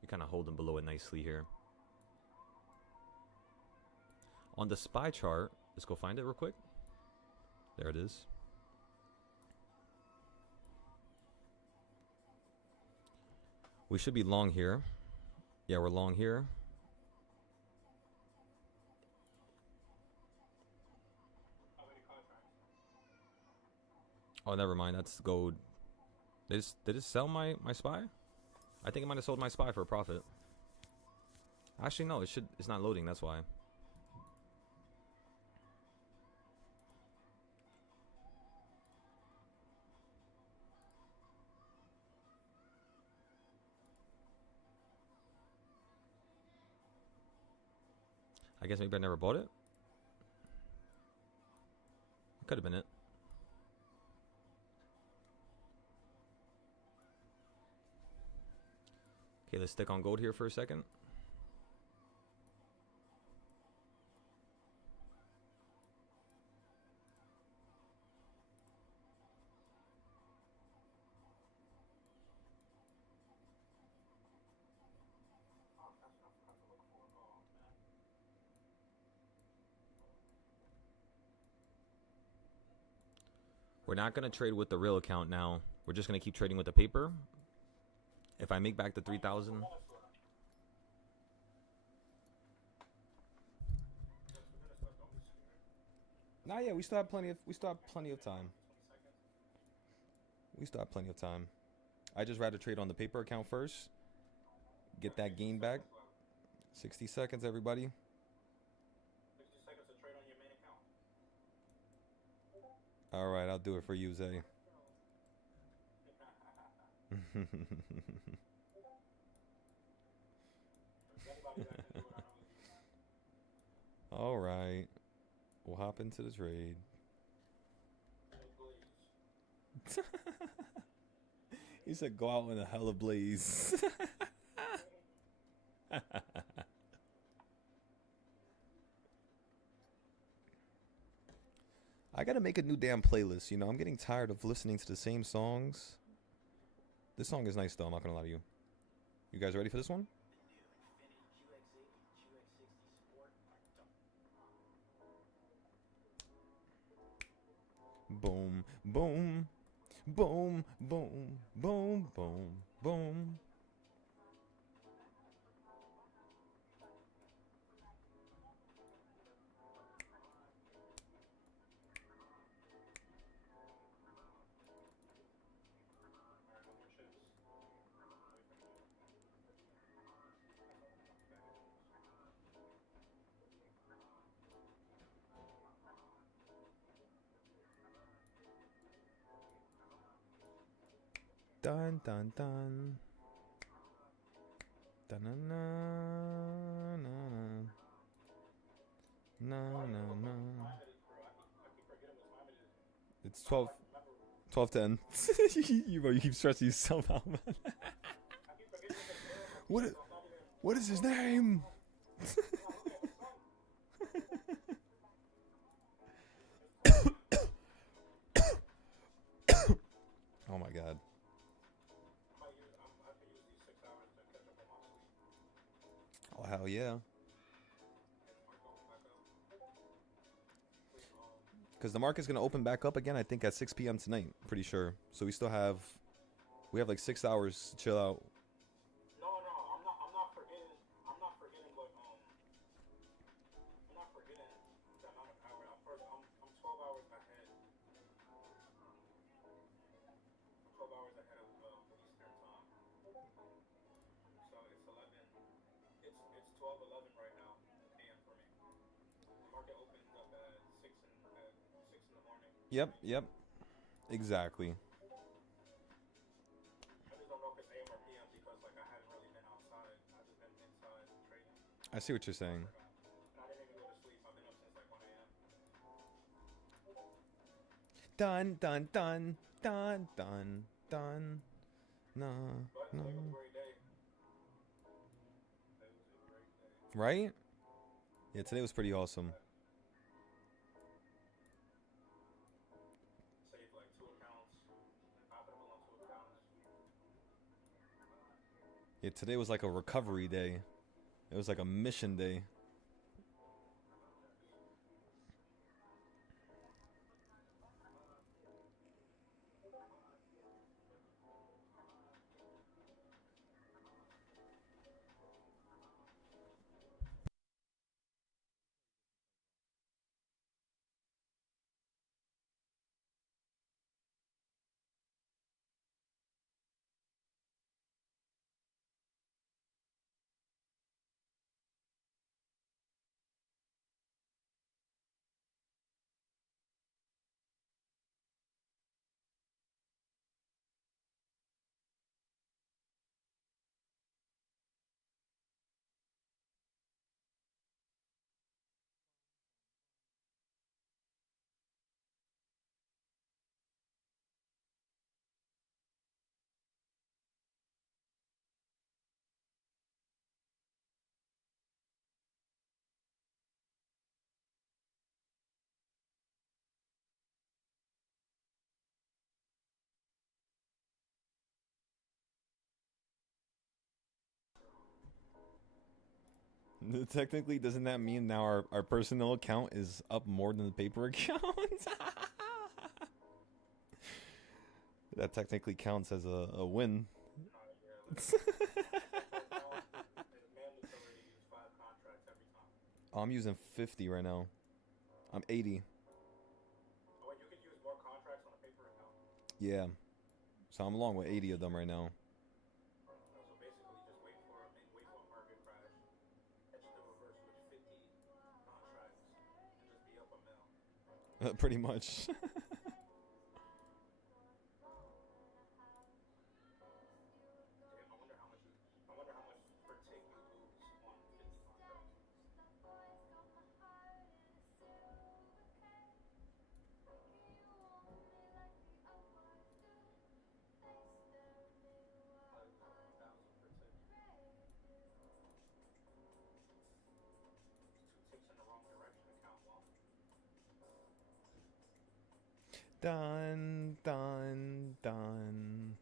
You're kind of holding below it nicely here. On the SPY chart, let's go find it real quick. There it is. We should be long here. Yeah, we're long here. Oh, never mind. That's gold. Did it sell my SPY? I think it might have sold my SPY for a profit. Actually, no. It's not loading. That's why. I guess maybe I never bought it. Could have been it. Okay, let's stick on gold here for a second. We're not going to trade with the real account now. We're just going to keep trading with the paper. If I make back the 3,000. Nah, yeah, we still have plenty of time. We still have plenty of time. I just rather trade on the paper account first. Get that gain back. 60 seconds, everybody. 60 seconds to trade on your main account. All right, I'll do it for you, Zay. All right. We'll hop into the trade. He said go out in a hell of blaze. I gotta make a new damn playlist, you know. I'm getting tired of listening to the same songs. This song is nice though, I'm not gonna lie to you. You guys ready for this one? Boom, boom, boom, boom, boom, boom, boom. Dun dun dun. Dun dun na na na na na. It's 12:10. You keep stressing yourself out, man. What is his name? Oh my god. Oh hell yeah. Because the market's gonna open back up again, I think at 6 p.m. tonight. Pretty sure. So we have like 6 hours to chill out. No, I'm not forgetting. I'm not forgetting what I'm not forgetting the amount of hours. I'm 12 hours ahead. I'm 12 hours ahead of Eastern time. So it's 11. It's 12:11 right now a.m. for me. The market opened up at 6 in the morning. Yep. Exactly. I just don't know if it's AM or PM because like I haven't really been outside. I've just been inside trading. I see what you're saying. And I didn't even go to sleep. I've been up since like 1 a.m. Dun dun dun dun dun dun. No, But no. today was a great day. Today was a great day. Right? Yeah, today was pretty awesome. Saved like 2 accounts, like profitable on 2 accounts. Yeah, today was like a recovery day. It was like a mission day. Technically, doesn't that mean now our personal account is up more than the paper account? That technically counts as a win. Yeah, literally. That's why it's all. It is mandatory to use 5 contracts every time. Oh, I'm using 50 right now. I'm 80. Oh wait, you could use more contracts on a paper account. Yeah. So I'm along with Oh 80 of shit. them right now. No, so basically, just wait for a market crash, catch the reverse with 50 contracts, and just be up a mil. Pretty much. Damn, I wonder how much per tick you lose on 50 contracts. Probably lose like 1,000 per tick. It's 2 ticks in the wrong direction to count one. Done, done, done,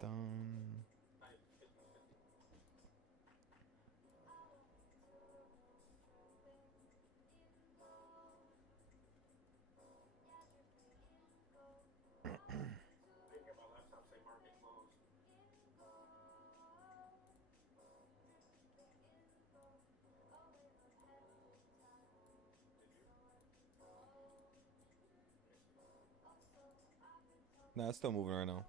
done. Not even 50-50. I didn't hear my laptop say market closed. Did you? Let me see. Nah, it's still moving right now.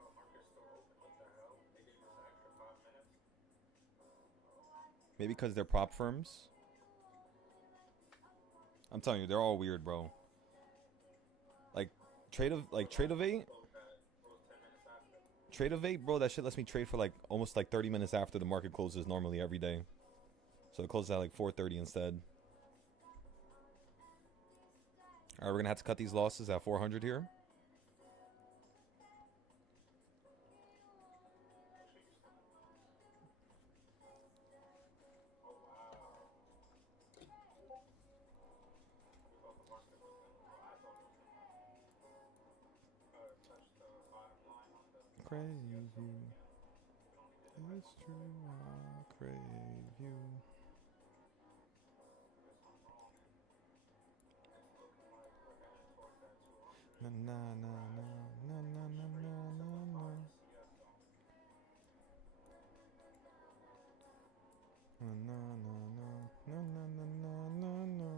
Oh, market's still open. What the hell? They gave us an extra 5 minutes. Maybe because they're prop firms. I'm telling you, they're all weird, bro. Like Trade of Eight, Closed 10 minutes after. Trade of Eight, bro. That shit lets me trade for like almost like 30 minutes after the market closes normally every day. So it closes at like 4:30 instead. All right, we're gonna have to cut these losses at 400 here. Make sure you stop. Oh wow. We thought the market was gonna. Well, I thought it was gonna touch the bottom line on the bonds Crave yesterday you, again. It only did it by it's true. 0.5. I crave you. I guess I'm wrong. It's looking like we're heading towards that 200 Na na na na crash na na na straight na into na the na. 5 ECS zone. Na na na na na na na na na.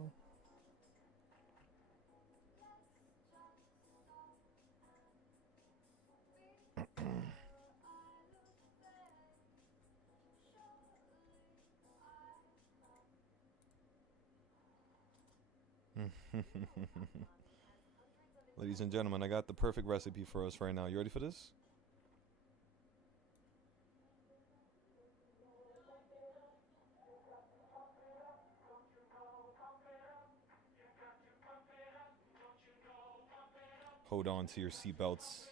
Ladies and gentlemen, I got the perfect recipe for us right now. You ready for this? Hold on to your seatbelts.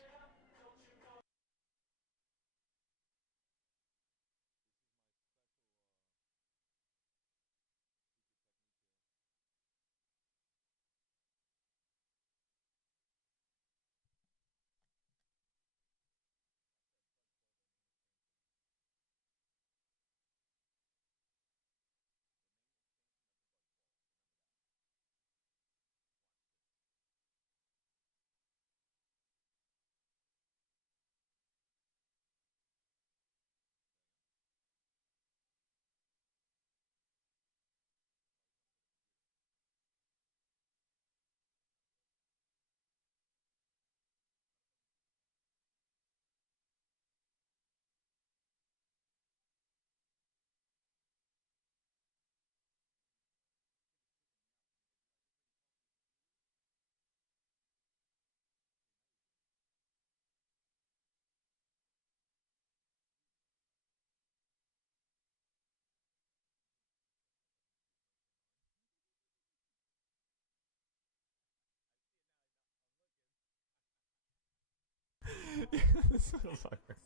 This motherfucker.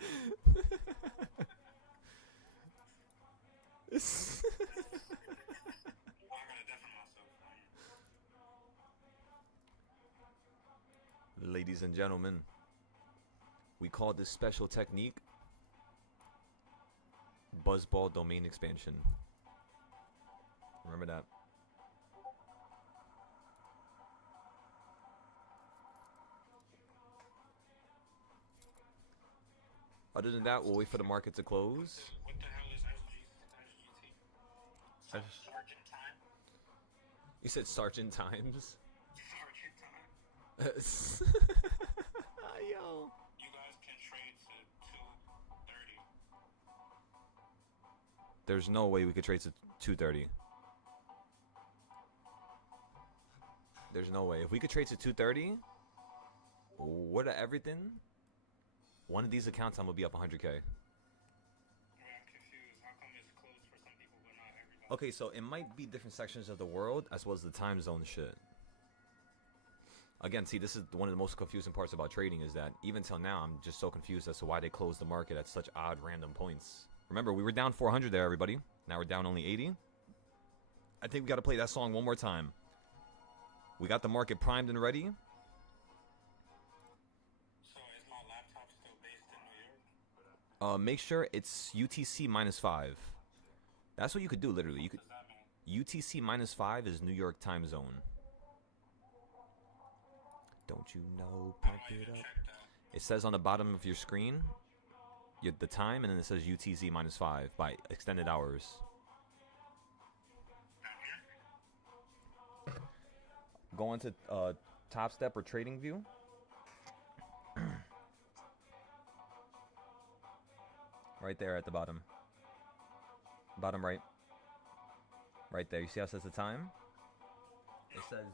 I'm gonna deafen myself. Ladies and gentlemen, we call this special technique Buzzball domain expansion. Remember that. Other than that, we'll wait for the market to close. What the hell is SGT? Sergeant time? You said Sergeant Times? Sergeant time? Yo. You guys can trade to 230. There's no way we could trade to 230. There's no way. If we could trade to 230, what everything? One of these accounts, I'm gonna be up 100K. Wait, I'm confused. How come it's closed for some people but not everybody? Okay, so it might be different sections of the world as well as the time zone shit. Again, see, this is one of the most confusing parts about trading is that even till now, I'm just so confused as to why they closed the market at such odd random points. Remember, we were down 400 there, everybody. Now we're down only 80. I think we got to play that song one more time. We got the market primed and ready. So is my laptop still based in New York? Make sure it's UTC -5. That's what you could do, literally. You could. What does that mean? UTC -5 is New York time zone. Don't you know? How Pump do I it even up. check that? It says on the bottom of your screen the time, and then it says UTC -5 by extended hours. Down here? Go into Top Step or Trading View. Right there at the bottom. Bottom right. Right there. You see how it says the time? It says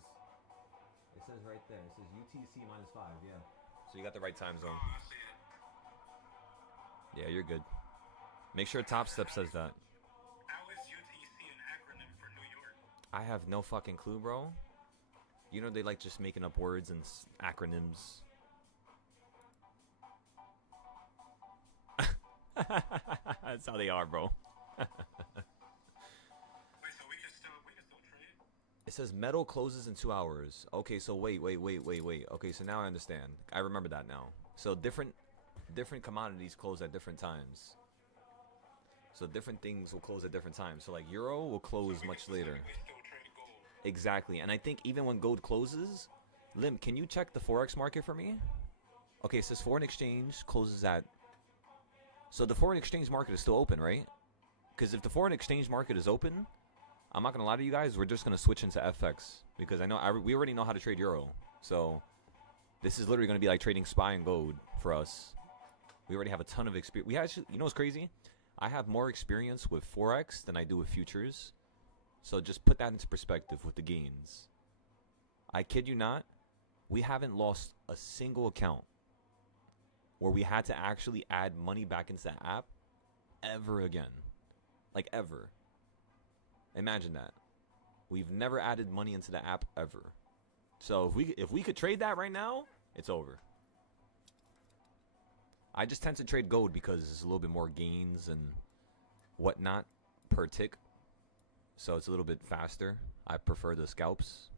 right there. It says UTC -5. Yeah. So you got the right time zone. Oh, I see it. Yeah, you're good. Make sure Top Step says that. How is UTC an acronym for New York? I have no fucking clue, bro. You know they like just making up words and acronyms. That's how they are, bro. Wait, so we can still trade? It says metal closes in 2 hours. Okay, so wait. Okay, so now I understand. I remember that now. So different commodities close at different times. So different things will close at different times. So like euro will close much later. We still trade gold. Exactly. And I think even when gold closes, Lim, can you check the Forex market for me? Okay, it says foreign exchange closes at... So the foreign exchange market is still open, right? Because if the foreign exchange market is open, I'm not going to lie to you guys, we're just going to switch into FX. Because we already know how to trade euro. So this is literally going to be like trading SPY and gold for us. We already have a ton of experience. We actually, you know what's crazy? I have more experience with Forex than I do with futures. So just put that into perspective with the gains. I kid you not, we haven't lost a single account where we had to actually add money back into the app ever again. Like ever. Imagine that. We've never added money into the app ever. So if we could trade that right now, it's over. I just tend to trade gold because it's a little bit more gains and whatnot per tick. So it's a little bit faster. I prefer the scalps.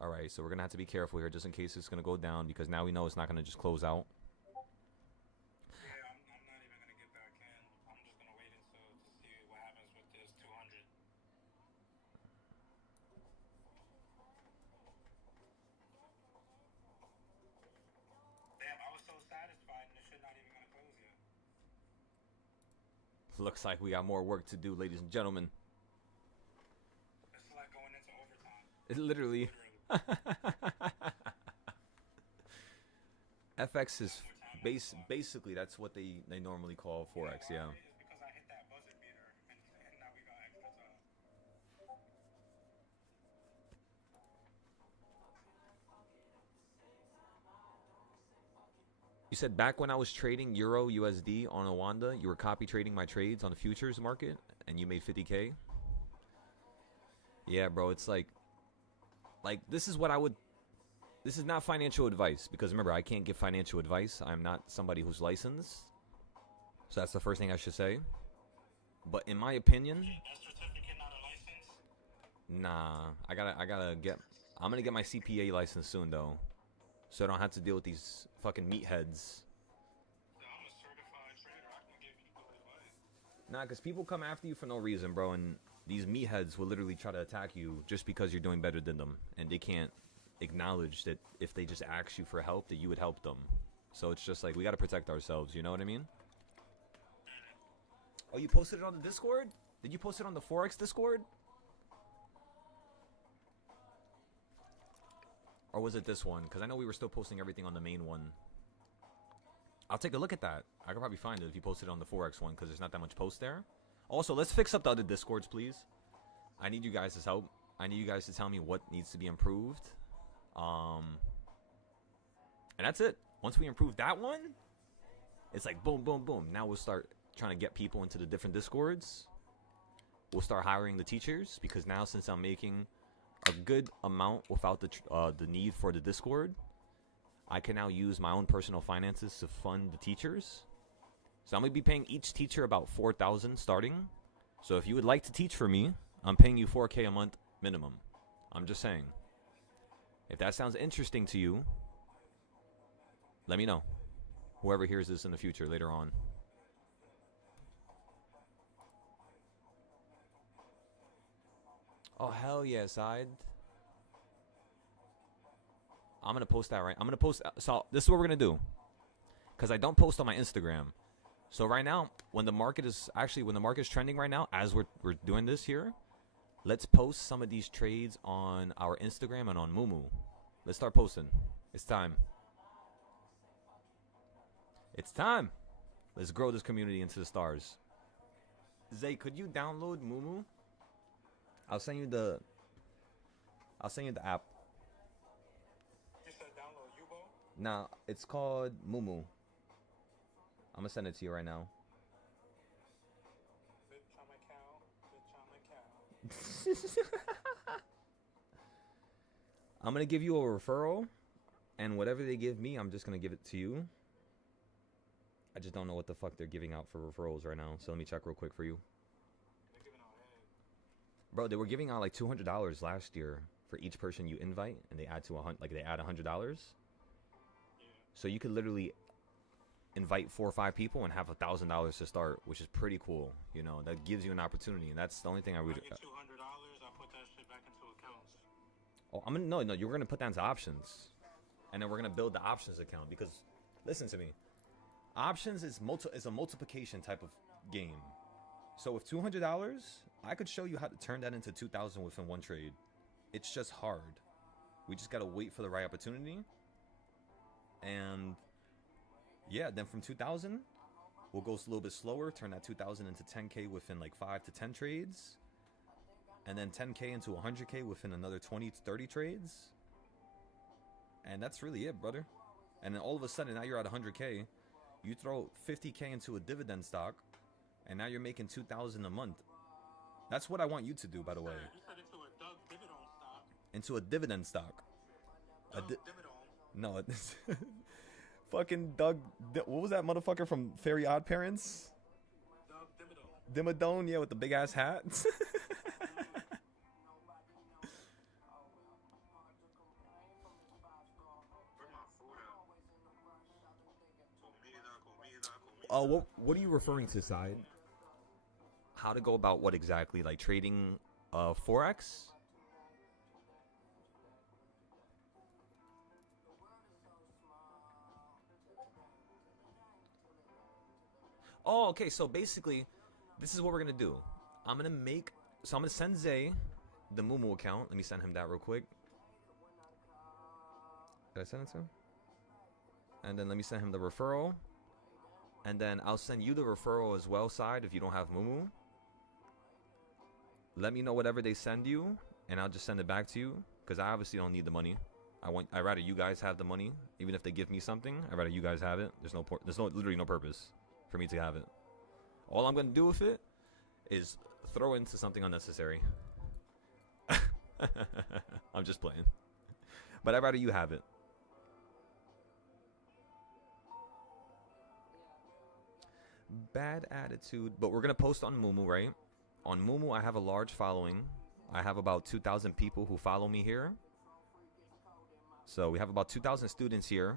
Alright, so we're going to have to be careful here just in case it's going to go down because now we know it's not going to just close out. Yeah, I'm not even gonna get back in. I'm just gonna wait until to see what happens with this 200. Damn, I was so satisfied and this shit not even gonna close yet. Looks like we got more work to do, ladies and gentlemen. It's like going into overtime. It literally. FX is basically that's what they normally call Forex, yeah. It's because I hit that buzzer beater and now we got extra time. You said back when I was trading Euro USD on Awanda, you were copy trading my trades on the futures market and you made 50K? Yeah, bro, it's like like, this is what I would. This is not financial advice because remember, I can't give financial advice. I'm not somebody who's licensed. So that's the first thing I should say. But in my opinion, That certificate not a license? nah, I'm gonna get my CPA license soon though, so I don't have to deal with these fucking meatheads. Yeah, I'm a certified trader. I can give you good advice. Nah, cause people come after you for no reason, bro, and these meatheads will literally try to attack you just because you're doing better than them, and they can't acknowledge that if they just ask you for help, that you would help them. So it's just like we gotta protect ourselves. You know what I mean? Oh, you posted it on the Discord? Did you post it on the Forex Discord? Or was it this one? Because I know we were still posting everything on the main one. I'll take a look at that. I could probably find it if you posted it on the Forex one because there's not that much post there. Also, let's fix up the other Discords, please. I need you guys' help. I need you guys to tell me what needs to be improved. And that's it. Once we improve that one, it's like boom, boom, boom. Now we'll start trying to get people into the different Discords. We'll start hiring the teachers because now since I'm making a good amount without the need for the Discord, I can now use my own personal finances to fund the teachers. So I'm gonna be paying each teacher about $4,000 starting. So if you would like to teach for me, I'm paying you $4K a month minimum. I'm just saying. If that sounds interesting to you, let me know. Whoever hears this in the future later on. Oh, hell yeah, side. I'm going to post that right. I'm going to post. So this is what we're going to do. Because I don't post on my Instagram. So right now, when the market is trending right now, as we're doing this here, let's post some of these trades on our Instagram and on Mumu. Let's start posting. It's time. It's time. Let's grow this community into the stars. Zay, could you download Mumu? I'll send you the app. You said download Yubo? Nah, it's called Mumu. I'm gonna send it to you right now. Bitch, I'm a cow. I'm gonna give you a referral, and whatever they give me, I'm just gonna give it to you. I just don't know what the fuck they're giving out for referrals right now, so let me check real quick for you. They're giving out head. Bro, they were giving out like $200 last year for each person you invite, and they add $100. Yeah. So you could literally invite 4 or 5 people and have $1,000 to start, which is pretty cool. You know, that gives you an opportunity, and that's the only thing I would. I get $200. I put that shit back into accounts. Oh, no. You're gonna put that into options, and then we're gonna build the options account because, listen to me, options is a multiplication type of game. So with $200, I could show you how to turn that into 2,000 within one trade. It's just hard. We just gotta wait for the right opportunity, and yeah, then from 2,000, we'll go a little bit slower, turn that 2,000 into 10K within like 5 to 10 trades. And then 10K into 100K within another 20 to 30 trades. And that's really it, brother. And then all of a sudden, now you're at 100K. You throw 50K into a dividend stock, and now you're making 2,000 a month. That's what I want you to do, by the way. You said into a Doug dividend stock. Into a dividend stock. Dividend. No, fucking Doug. What was that motherfucker from Fairy Odd Parents? Doug dividend. Dimmadome, yeah, with the big ass hat. Where my food at? What are you referring to, Side? How to go about what exactly? Like trading Forex? Oh, okay. So basically, this is what we're gonna do. I'm gonna send Zay the Mumu account. Let me send him that real quick. Did I send it to him? And then let me send him the referral. And then I'll send you the referral as well, Side, if you don't have Mumu. Let me know whatever they send you, and I'll just send it back to you. Because I obviously don't need the money. I'd rather you guys have the money. Even if they give me something, I'd rather you guys have it. There's literally no purpose for me to have it. All I'm gonna do with it is throw into something unnecessary. I'm just playing. But I'd rather you have it. Bad attitude. But we're going to post on Mumu, right? On Mumu, I have a large following. I have about 2,000 people who follow me here. So we have about 2,000 students here.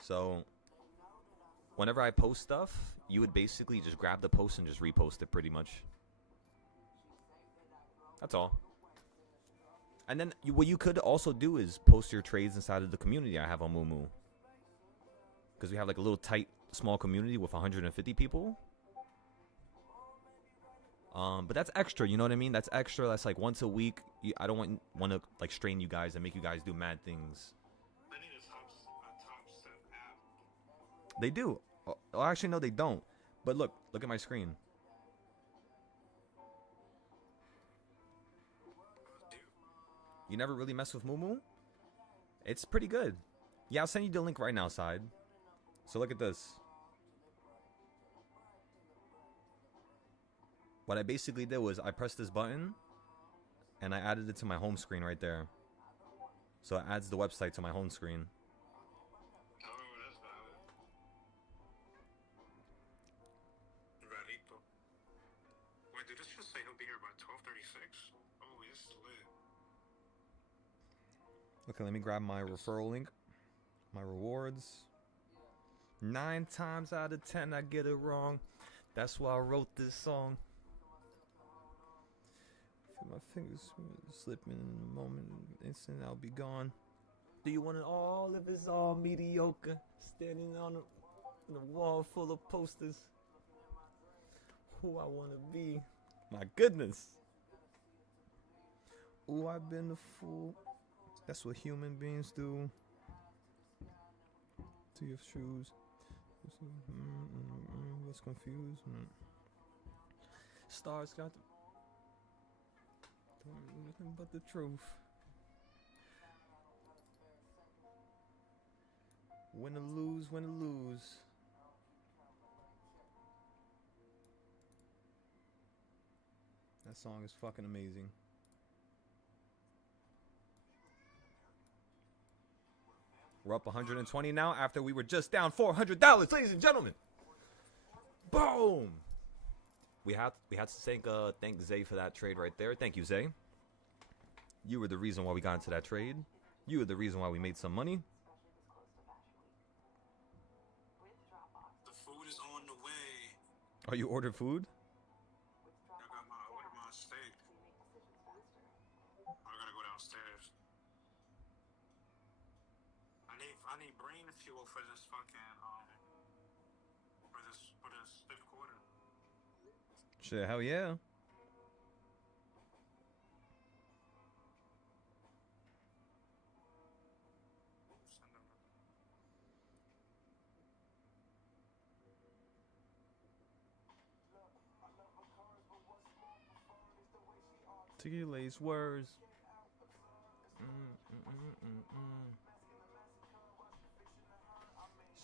So whenever I post stuff, you would basically just grab the post and just repost it pretty much. That's all. And then what you could also do is post your trades inside of the community I have on Mumu. Because we have like a little tight, small community with 150 people. But that's extra, you know what I mean? That's extra. That's like once a week. I don't want to like strain you guys and make you guys do mad things. I need a top step app. They do. Oh, actually, no, they don't. But look at my screen. You never really mess with Mumu? It's pretty good. Yeah, I'll send you the link right now, side. So look at this. What I basically did was I pressed this button and I added it to my home screen right there. So it adds the website to my home screen. Oh, that's valid. Valito. Wait, did this just say he'll be here by 12:36? Oh, it's lit. Okay, let me grab my referral link. My rewards. 9 times out of 10 I get it wrong. That's why I wrote this song. Feel my fingers slipping in a moment. Instant I'll be gone. Do you want it all if it's all mediocre? Standing on a wall full of posters. Who I want to be. My goodness. Ooh, I've been a fool. That's what human beings do. To your shoes. What's confused? Stars got nothing but the truth. Win or lose, win or lose. That song is fucking amazing. We're up 120 now after we were just down $400, ladies and gentlemen. Boom. We had to thank Zay for that trade right there. Thank you, Zay. You were the reason why we got into that trade. You were the reason why we made some money. The food is on the way. Oh, you ordered food? I ordered my steak. I gotta go downstairs. I need brain fuel for this fucking for this fifth quarter. Shit, hell yeah. To your lace words.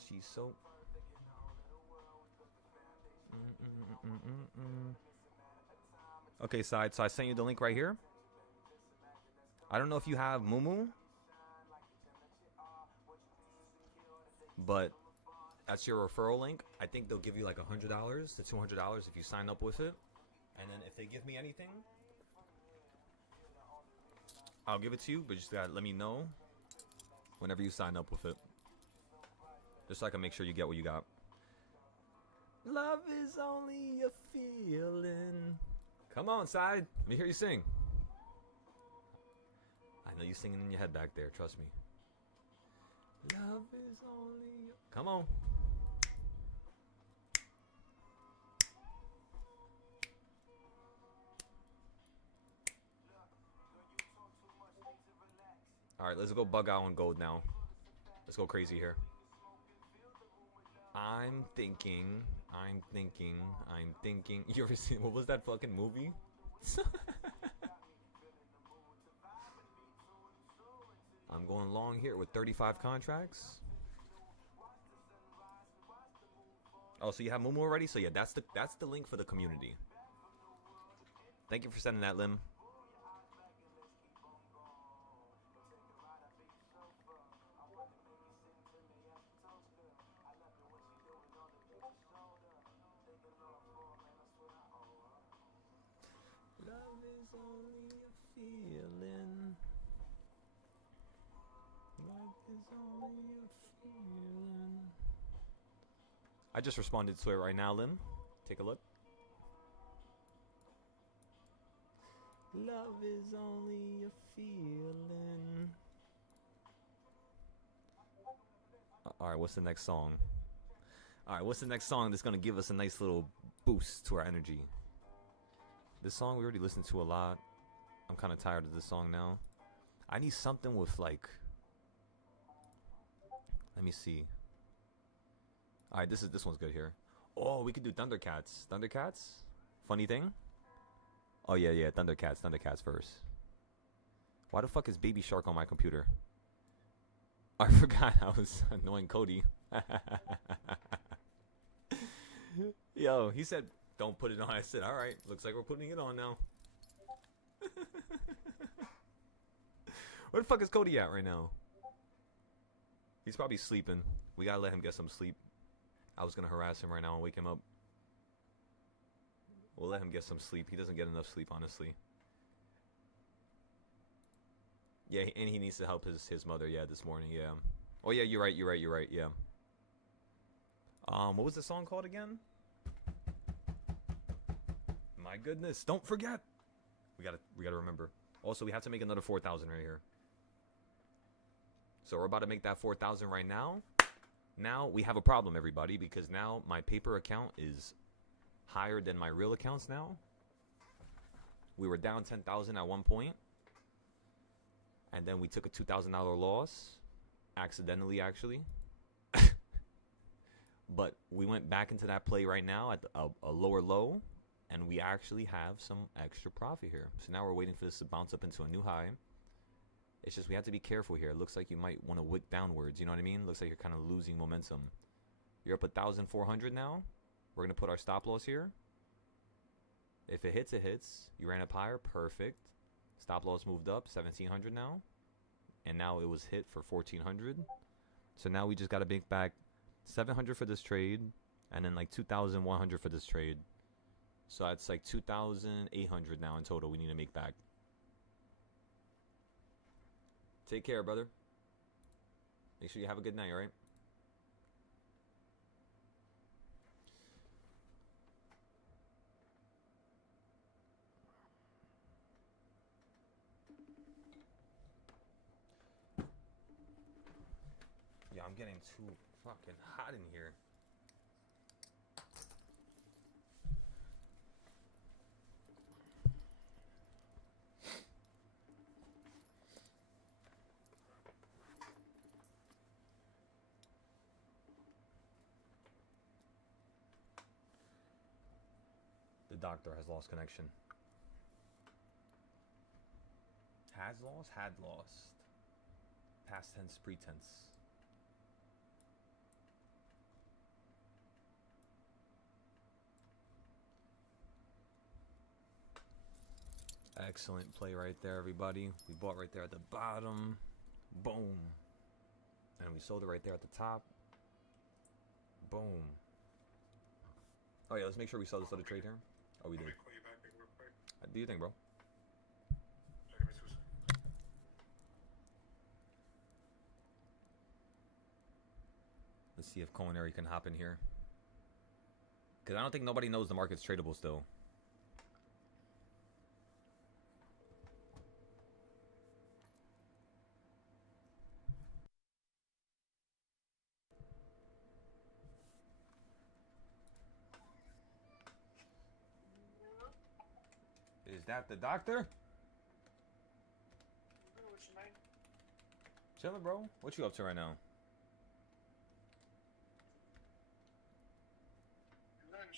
She's so. Okay, side. So I sent you the link right here. I don't know if you have Mumu, but that's your referral link. I think they'll give you like $100 to $200 if you sign up with it. And then if they give me anything, I'll give it to you, but just gotta let me know whenever you sign up with it. Just so I can make sure you get what you got. Love is only a feeling. Come on, side. Let me hear you sing. I know you singing in your head back there, trust me. Love is only... Come on. Alright, let's go bug out on gold now. Let's go crazy here. I'm thinking. You ever seen, what was that fucking movie? I'm going long here with 35 contracts. Oh, so you have Mumu already? So yeah, that's the link for the community. Thank you for sending that, Lim. only a feeling. Life is only a feeling. I just responded to it right now, Lim. Take a look. Love is only a feeling. Alright, what's the next song? Alright, what's the next song that's gonna give us a nice little boost to our energy? This song we already listened to a lot. I'm kind of tired of this song now. I need something with like... Let me see. Alright, this one's good here. Oh, we could do Thundercats. Thundercats? Funny thing? Oh yeah, Thundercats first. Why the fuck is Baby Shark on my computer? I forgot I was annoying Cody. Yo, he said, don't put it on. I said, alright, looks like we're putting it on now. Where the fuck is Cody at right now? He's probably sleeping. We gotta let him get some sleep. I was gonna harass him right now and wake him up. We'll let him get some sleep. He doesn't get enough sleep, honestly. Yeah, and he needs to help his mother, yeah, this morning, yeah. Oh yeah, you're right, yeah. What was the song called again? My goodness, don't forget. We gotta remember. Also, we have to make another 4,000 right here. So we're about to make that 4,000 right now. Now we have a problem, everybody, because now my paper account is higher than my real accounts now. We were down 10,000 at one point. And then we took a $2,000 loss. Accidentally, actually. But we went back into that play right now at a lower low. And we actually have some extra profit here. So now we're waiting for this to bounce up into a new high. It's just we have to be careful here. It looks like you might want to wick downwards. You know what I mean? Looks like you're kind of losing momentum. You're up 1,400 now. We're going to put our stop loss here. If it hits, it hits. You ran up higher. Perfect. Stop loss moved up. 1,700 now. And now it was hit for 1,400. So now we just got to make back 700 for this trade. And then like 2,100 for this trade. So that's like 2,800 now in total we need to make back. Take care, brother. Make sure you have a good night, alright? Yeah, I'm getting too fucking hot in here. The doctor has lost connection. Has lost? Had lost. Past tense, pretense. Excellent play right there, everybody. We bought right there at the bottom. Boom. And we sold it right there at the top. Boom. Oh yeah, let's make sure we sell this other trade here. Oh, we did. Call you back real quick. Do you think, bro? Give me 2 seconds. Let's see if Culinary can hop in here. Because I don't think nobody knows the market's tradable still. Is that the doctor? What's your name? Chillin', bro. What you up to right now? I'm trying to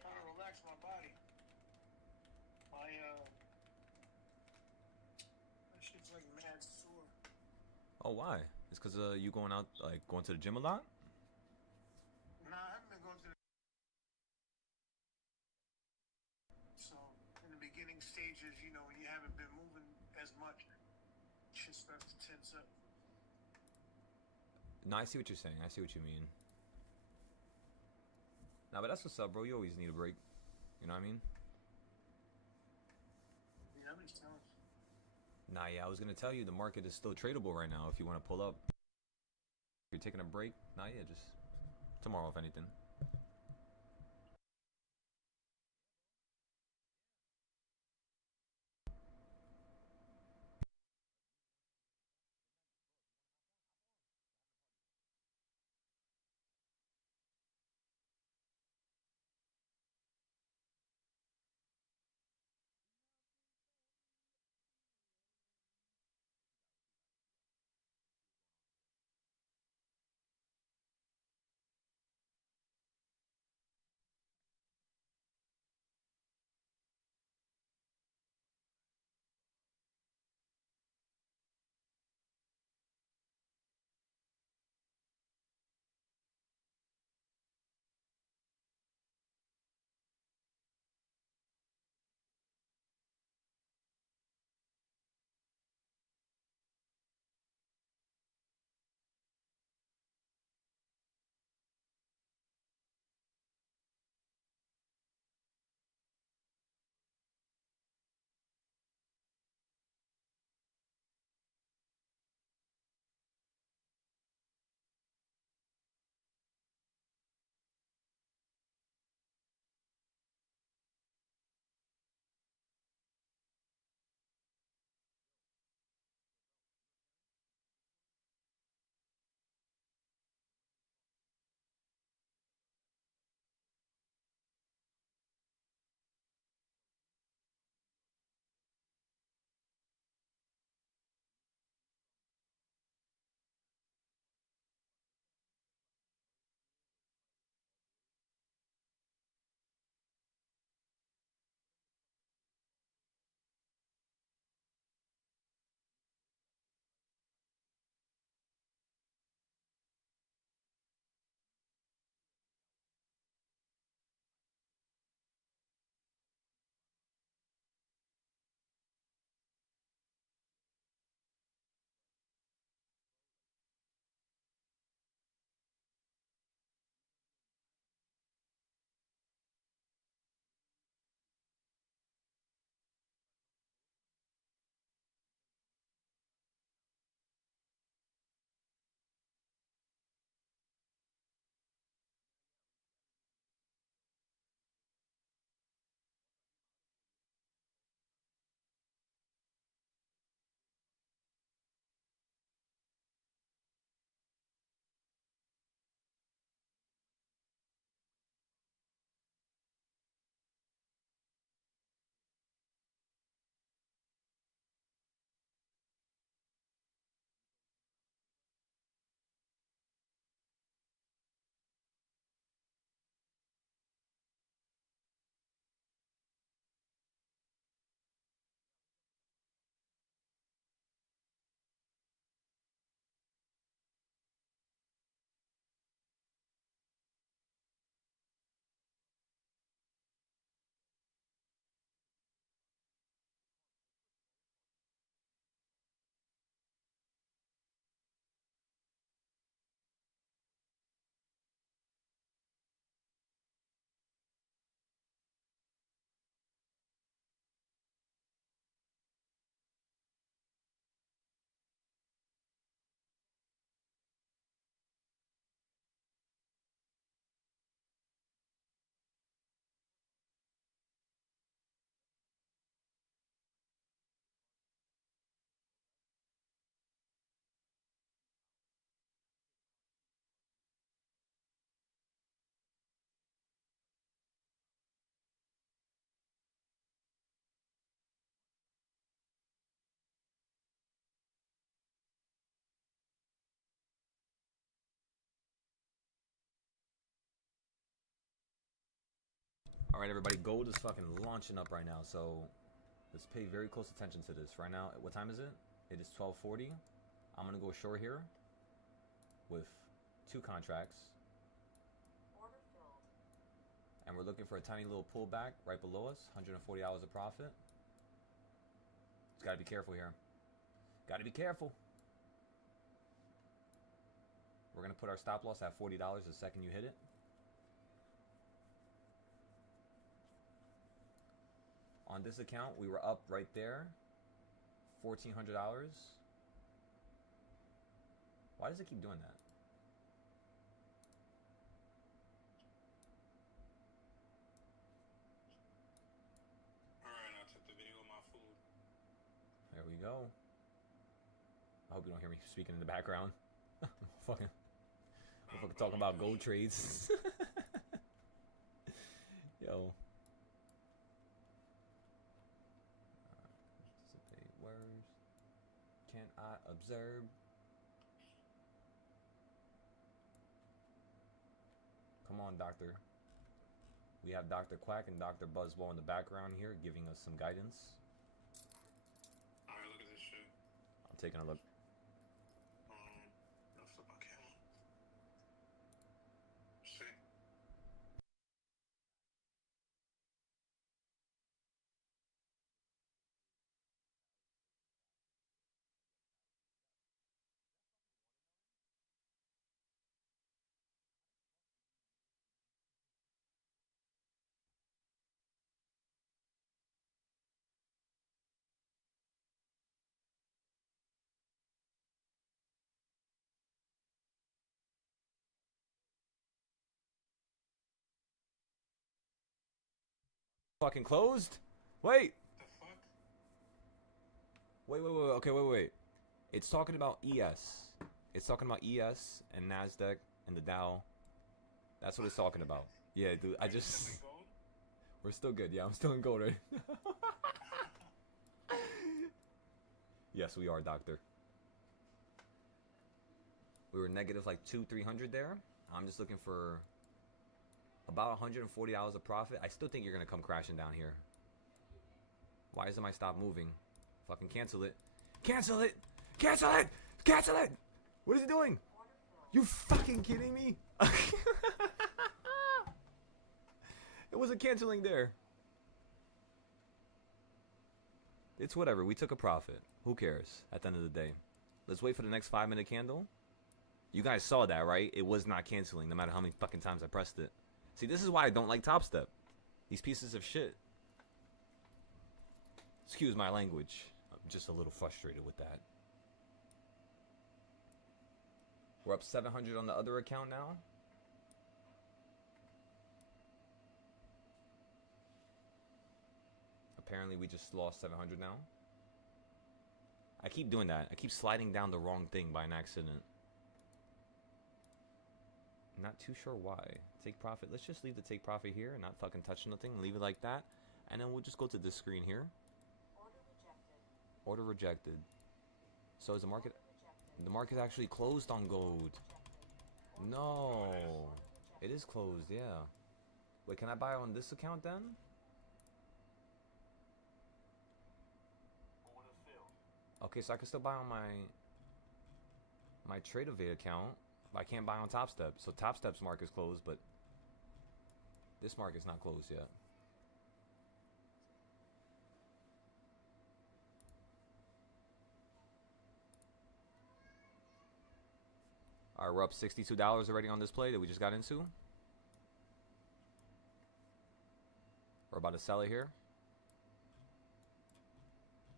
trying to relax my body. My shit's like mad sore. Oh, why? It's because you going out, like, going to the gym a lot? Nah, I haven't been going to the... So, in the beginning stages, you know, when you haven't been moving as much, shit starts to tense up. No, I see what you're saying. I see what you mean. Nah, but that's what's up, bro. You always need a break. You know what I mean? Yeah, I'm just telling you. Nah, yeah, I was gonna tell you the market is still tradable right now if you want to pull up. If you're taking a break, nah, yeah, just tomorrow if anything. All right, everybody, gold is fucking launching up right now, so let's pay very close attention to this. Right now, what time is it? It is 12:40. I'm gonna go short here with 2 contracts. Order filled. And we're looking for a tiny little pullback right below us, $140 of profit. Just gotta be careful here. Gotta be careful. We're gonna put our stop loss at $40 the second you hit it. on this account, we were up right there. $1,400. Why does it keep doing that? Alright, I took the video of my food. There we go. I hope you don't hear me speaking in the background. fucking talking about gold trades. Yo. Anticipate words. Can I observe? Come on, Doctor. We have Dr. Quack and Dr. Buzzball in the background here giving us some guidance. Alright, look at this shit. I'm taking a look. I'll flip my camera. See? Fucking closed? Wait! The fuck? Wait. Okay, wait. It's talking about ES. It's talking about ES and NASDAQ and the Dow. That's what it's talking about. Yeah, dude, I just... We're still good. Yeah, I'm still in gold, right? Yes, we are, Doctor. We were negative like 200-300 there. I'm just looking for about $140 of profit. I still think you're going to come crashing down here. Why isn't my stop moving? Fucking cancel it. Cancel it! Cancel it! Cancel it! What is it doing? You fucking kidding me? It wasn't canceling there. It's whatever. We took a profit. Who cares at the end of the day? Let's wait for the next 5-minute candle. You guys saw that, right? It was not canceling no matter how many fucking times I pressed it. See, this is why I don't like Top Step. These pieces of shit. Excuse my language. I'm just a little frustrated with that. We're up 700 on the other account now. Apparently we just lost 700 now. I keep doing that. I keep sliding down the wrong thing by an accident. Not too sure why. Take profit. Let's just leave the take profit here and not fucking touch nothing. Leave it like that. And then we'll just go to this screen here. Order rejected. So is the market... The market actually closed on gold. No. It is closed, yeah. Wait, can I buy on this account then? Okay, so I can still buy on my TradeAvay account, but I can't buy on Top Step. So Top Step's market is closed, but this market's not closed yet. Alright, we're up $62 already on this play that we just got into. We're about to sell it here.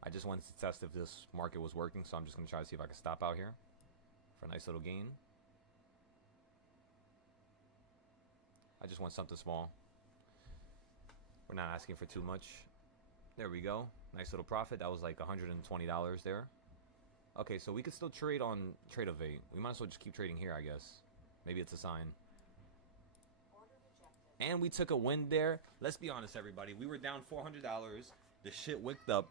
I just wanted to test if this market was working, so I'm just going to try to see if I can stop out here for a nice little gain. I just want something small. We're not asking for too much. There we go. Nice little profit. That was like $120 there. Okay, so we could still trade on TradeAvay. We might as well just keep trading here, I guess. Maybe it's a sign. And we took a win there. Let's be honest, everybody. We were down $400. The shit wicked up.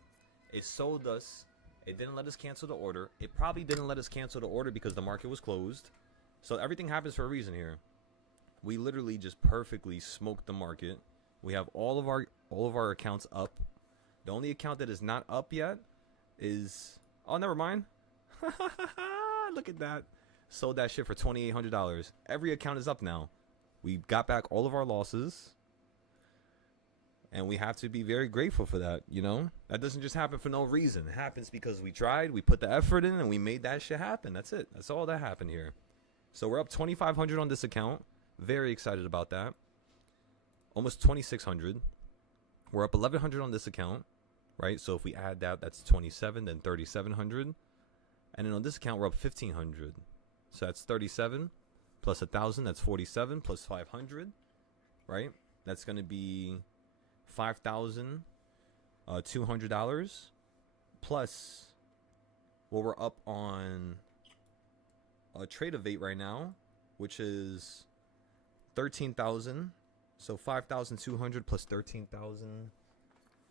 It sold us. It didn't let us cancel the order. It probably didn't let us cancel the order because the market was closed. So everything happens for a reason here. We literally just perfectly smoked the market. We have all of our accounts up. The only account that is not up yet is... Oh, never mind. Look at that. Sold that shit for $2,800. Every account is up now. We got back all of our losses. And we have to be very grateful for that, you know? That doesn't just happen for no reason. It happens because we tried, we put the effort in, and we made that shit happen. That's it. That's all that happened here. So we're up $2,500 on this account. Very excited about that. Almost $2,600. We're up 1,100 on this account, right? So if we add that, that's 27, then 3,700. And then on this account, we're up 1,500. So that's 37 plus 1,000. That's 47 plus 500, right? That's going to be $5,200 plus what we're up on a trade of 8 right now, which is 13,000. So 5,200 plus 13,000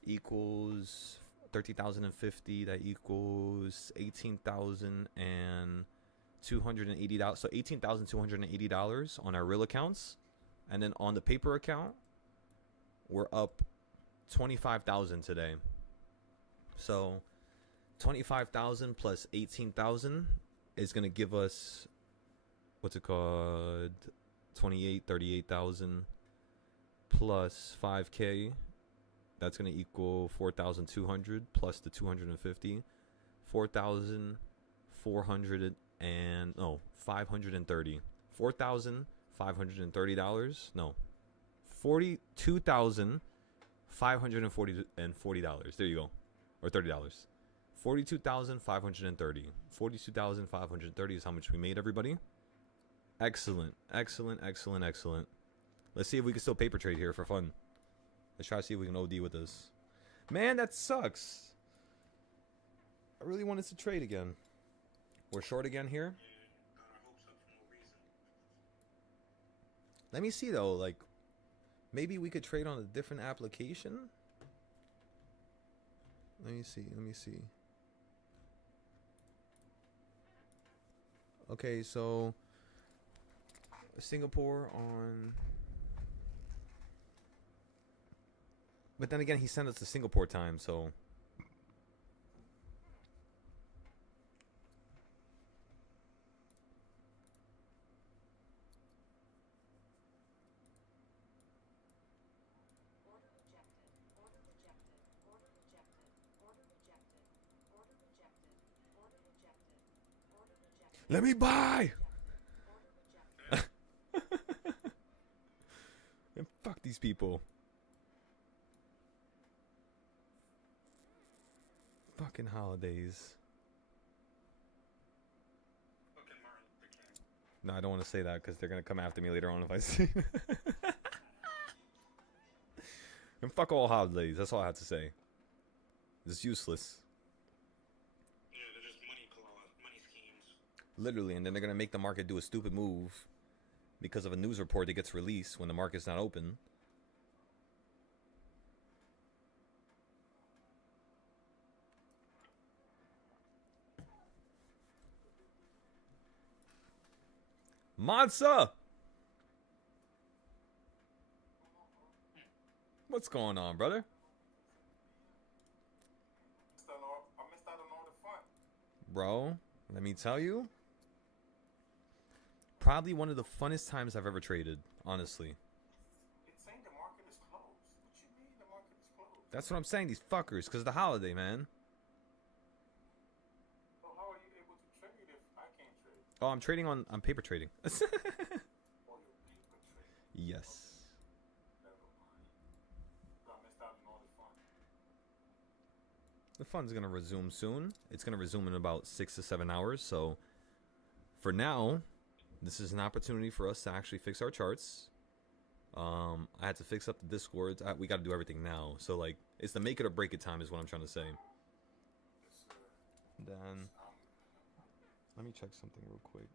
equals 30,050. That equals $18,280. So $18,280 on our real accounts, and then on the paper account, we're up 25,000 today. So 25,000 plus 18,000 is gonna give us what's it called? 38,000 plus 5K. That's gonna equal 4,200 plus the 250. 4,400 and no 530. $4,530. No, $42,540. There you go, or $30. 42,530. 42,530 is how much we made, everybody. Excellent, excellent, excellent, excellent. Let's see if we can still paper trade here for fun. Let's try to see if we can OD with this. Man, that sucks. I really wanted to trade again. We're short again here. Let me see though, like maybe we could trade on a different application. Let me see. Okay, so Singapore on, but then again he sent us the Singapore time, so let me buy. And fuck these people. Fucking holidays. No, I don't want to say that because they're gonna come after me later on if I say. And fuck all holidays. That's all I have to say. It's useless. Yeah, they're just money schemes. Literally, and then they're gonna make the market do a stupid move because of a news report that gets released when the market's not open. Mansa! What's going on, brother? I missed out on all the fun. Bro, let me tell you. Probably one of the funnest times I've ever traded, honestly. It's saying the market is closed. What you mean the market is closed? That's what I'm saying, these fuckers, because of the holiday, man. So how are you able to trade if I can't trade? Oh, I'm trading on paper trading. Oh, you're paper trading. Yes. Never mind. So I missed out on all the fun. The fun's going to resume soon. It's going to resume in about 6 to 7 hours. So for now, this is an opportunity for us to actually fix our charts. I had to fix up the Discords. We got to do everything now. So like, it's the make it or break it time is what I'm trying to say. Yes, sir. Then let me check something real quick.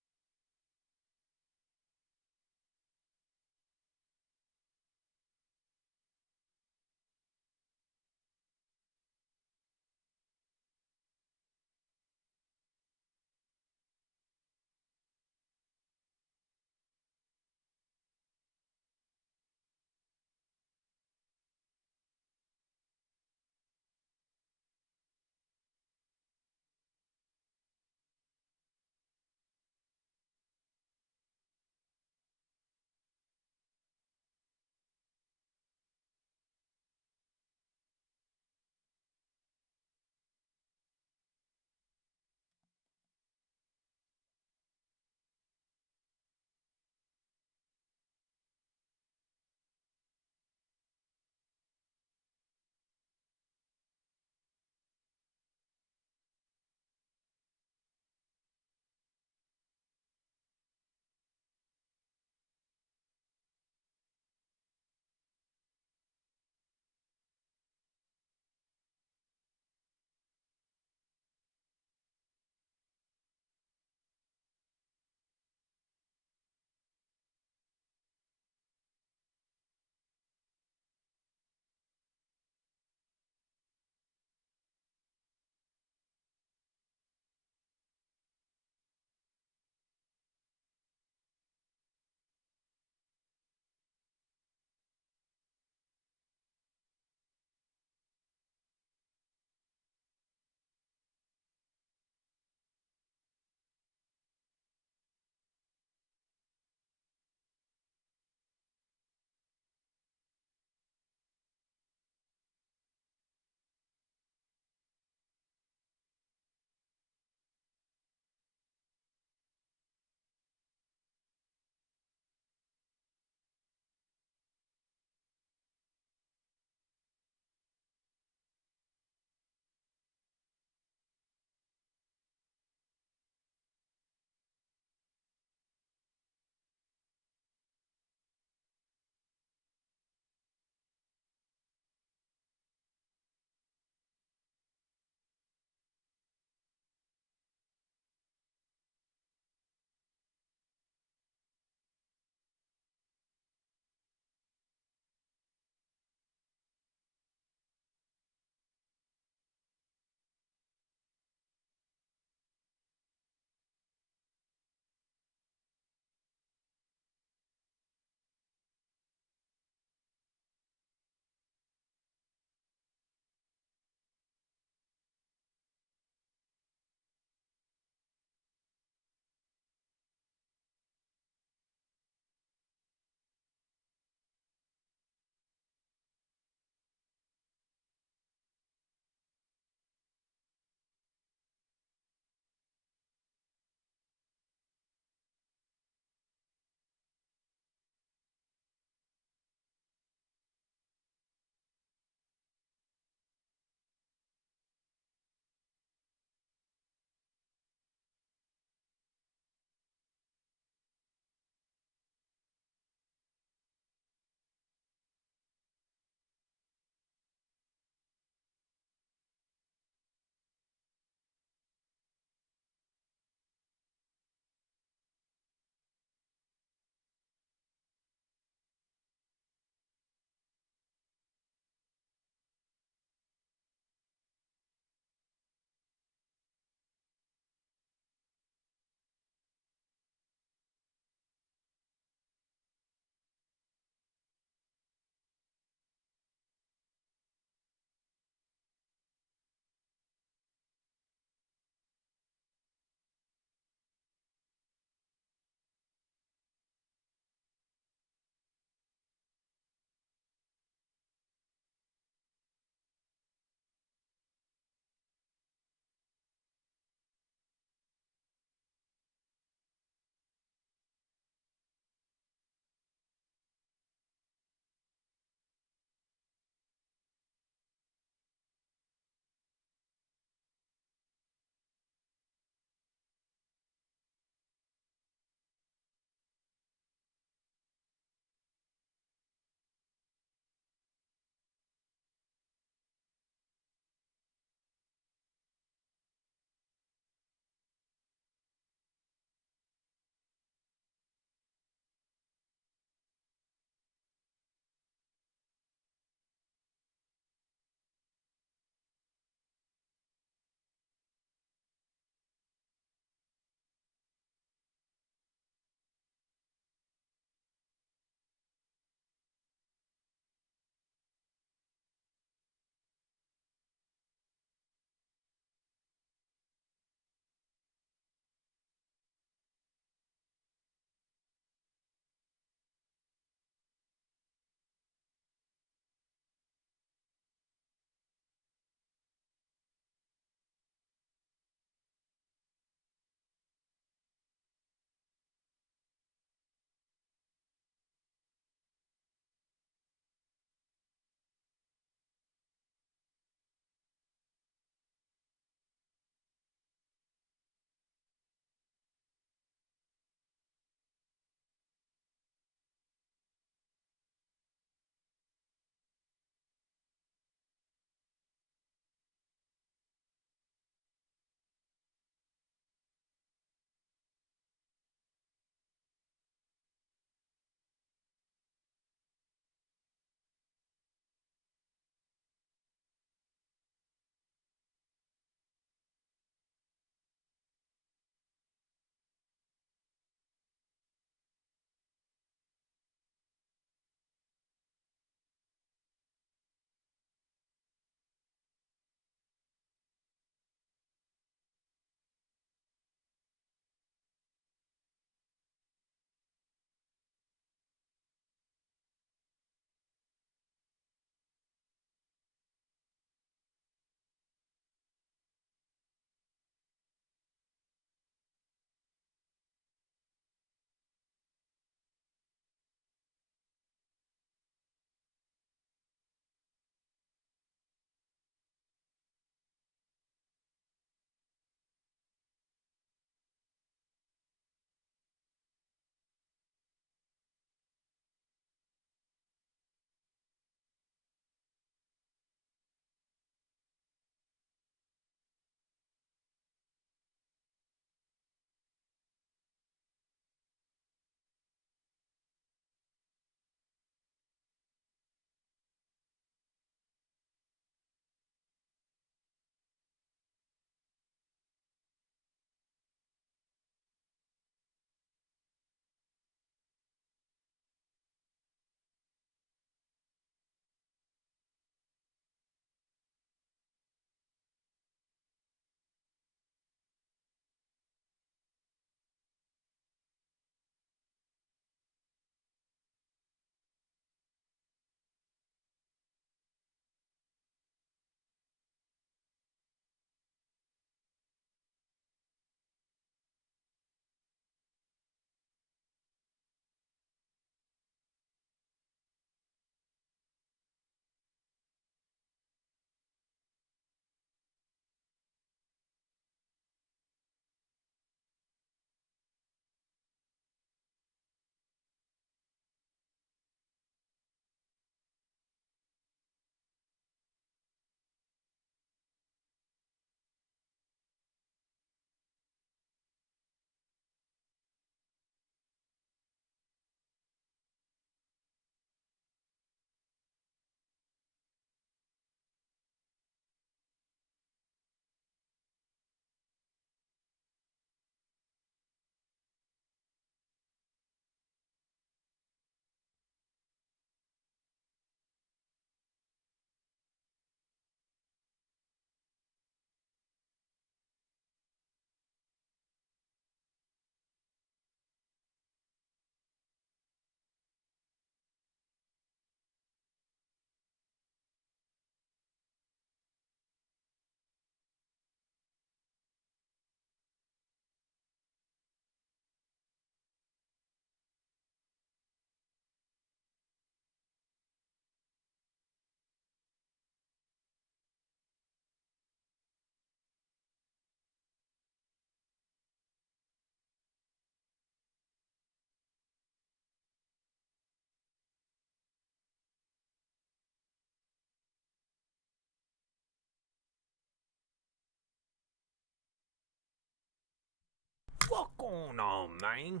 going on, man? You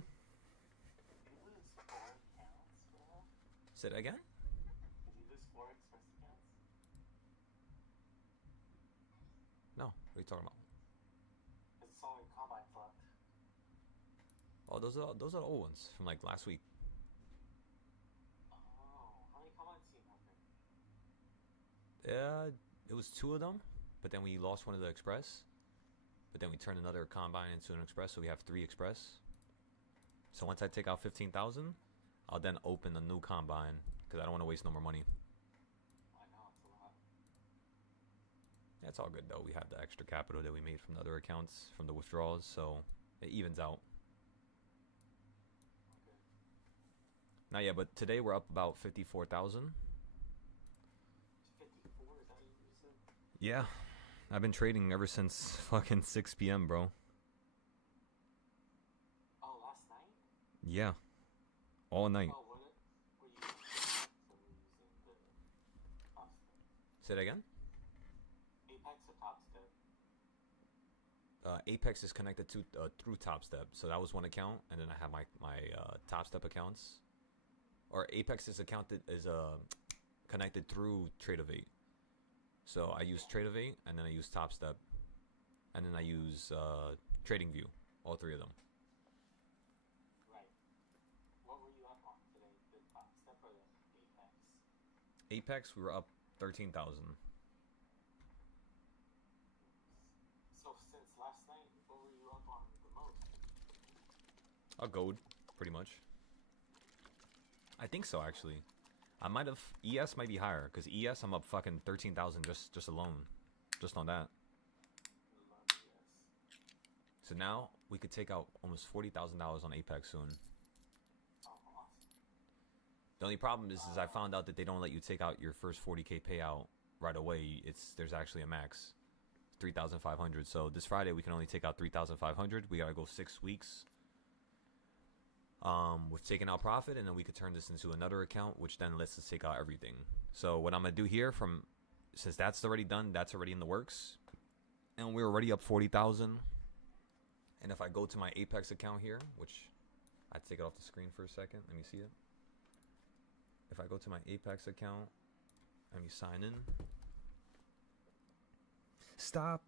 lose 4 accounts, bro? Say that again? Did you lose 4 express accounts? No. What are you talking about? It's all your combines left. Oh, those are the old ones from like last week. Oh, how many combines do you have there? Yeah, it was 2 of them, but then we lost one of the express. But then we turned another combine into an express, so we have 3 express. So once I take out 15,000, I'll then open a new combine because I don't want to waste no more money. I know, it's a lot. That's all good though. We have the extra capital that we made from the other accounts from the withdrawals, so it evens out. Okay. Not yet, but today we're up about 54,000. 54, is that what you said? Yeah, I've been trading ever since fucking 6 p.m., bro. Oh, last night? Yeah, all night. Oh, what were you using? So we're using the top step. Say that again? Apex or top step? Apex is connected to through TopStep, so that was one account, and then I have my TopStep accounts. Or Apex is connected through Tradeovate. So I use Tradeovate, and then I use TopStep, and then I use TradingView, all 3 of them. Right. What were you up on today? The top step or the Apex? Apex, we were up 13,000. So since last night, what were you up on the most? A gold, pretty much. I think so, actually. I might have ES might be higher because ES I'm up fucking 13,000 just alone, just on that. Love yes. So now we could take out almost $40,000 on Apex soon. Oh, awesome. The only problem is I found out that they don't let you take out your first 40k payout right away. There's actually a max, 3,500. So this Friday we can only take out 3,500. We gotta go 6 weeks. With taking out profit, and then we could turn this into another account, which then lets us take out everything. So what I'm gonna do here, since that's already done, that's already in the works, and we're already up 40,000. And if I go to my Apex account here, which I take it off the screen for a second, let me see it. If I go to my Apex account, let me sign in. Stop.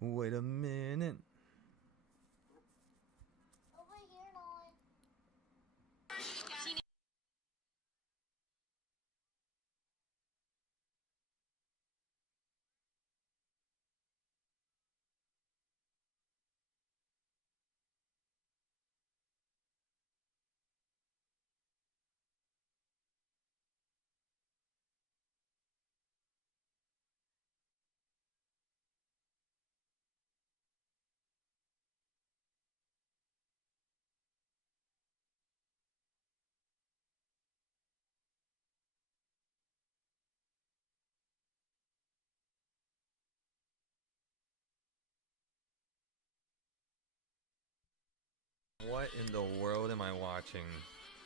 Wait a minute. Over here, Nolan. What in the world am I watching?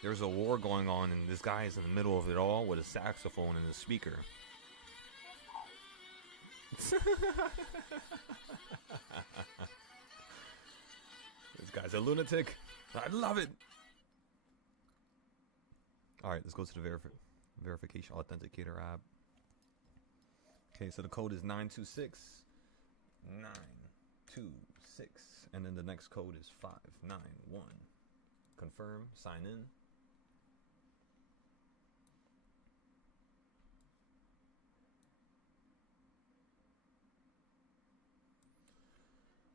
There's a war going on, and this guy is in the middle of it all with a saxophone and a speaker. This guy's a lunatic. I love it. All right, let's go to the verification authenticator app. Okay, so the code is 926, and then the next code is 591. Confirm, sign in.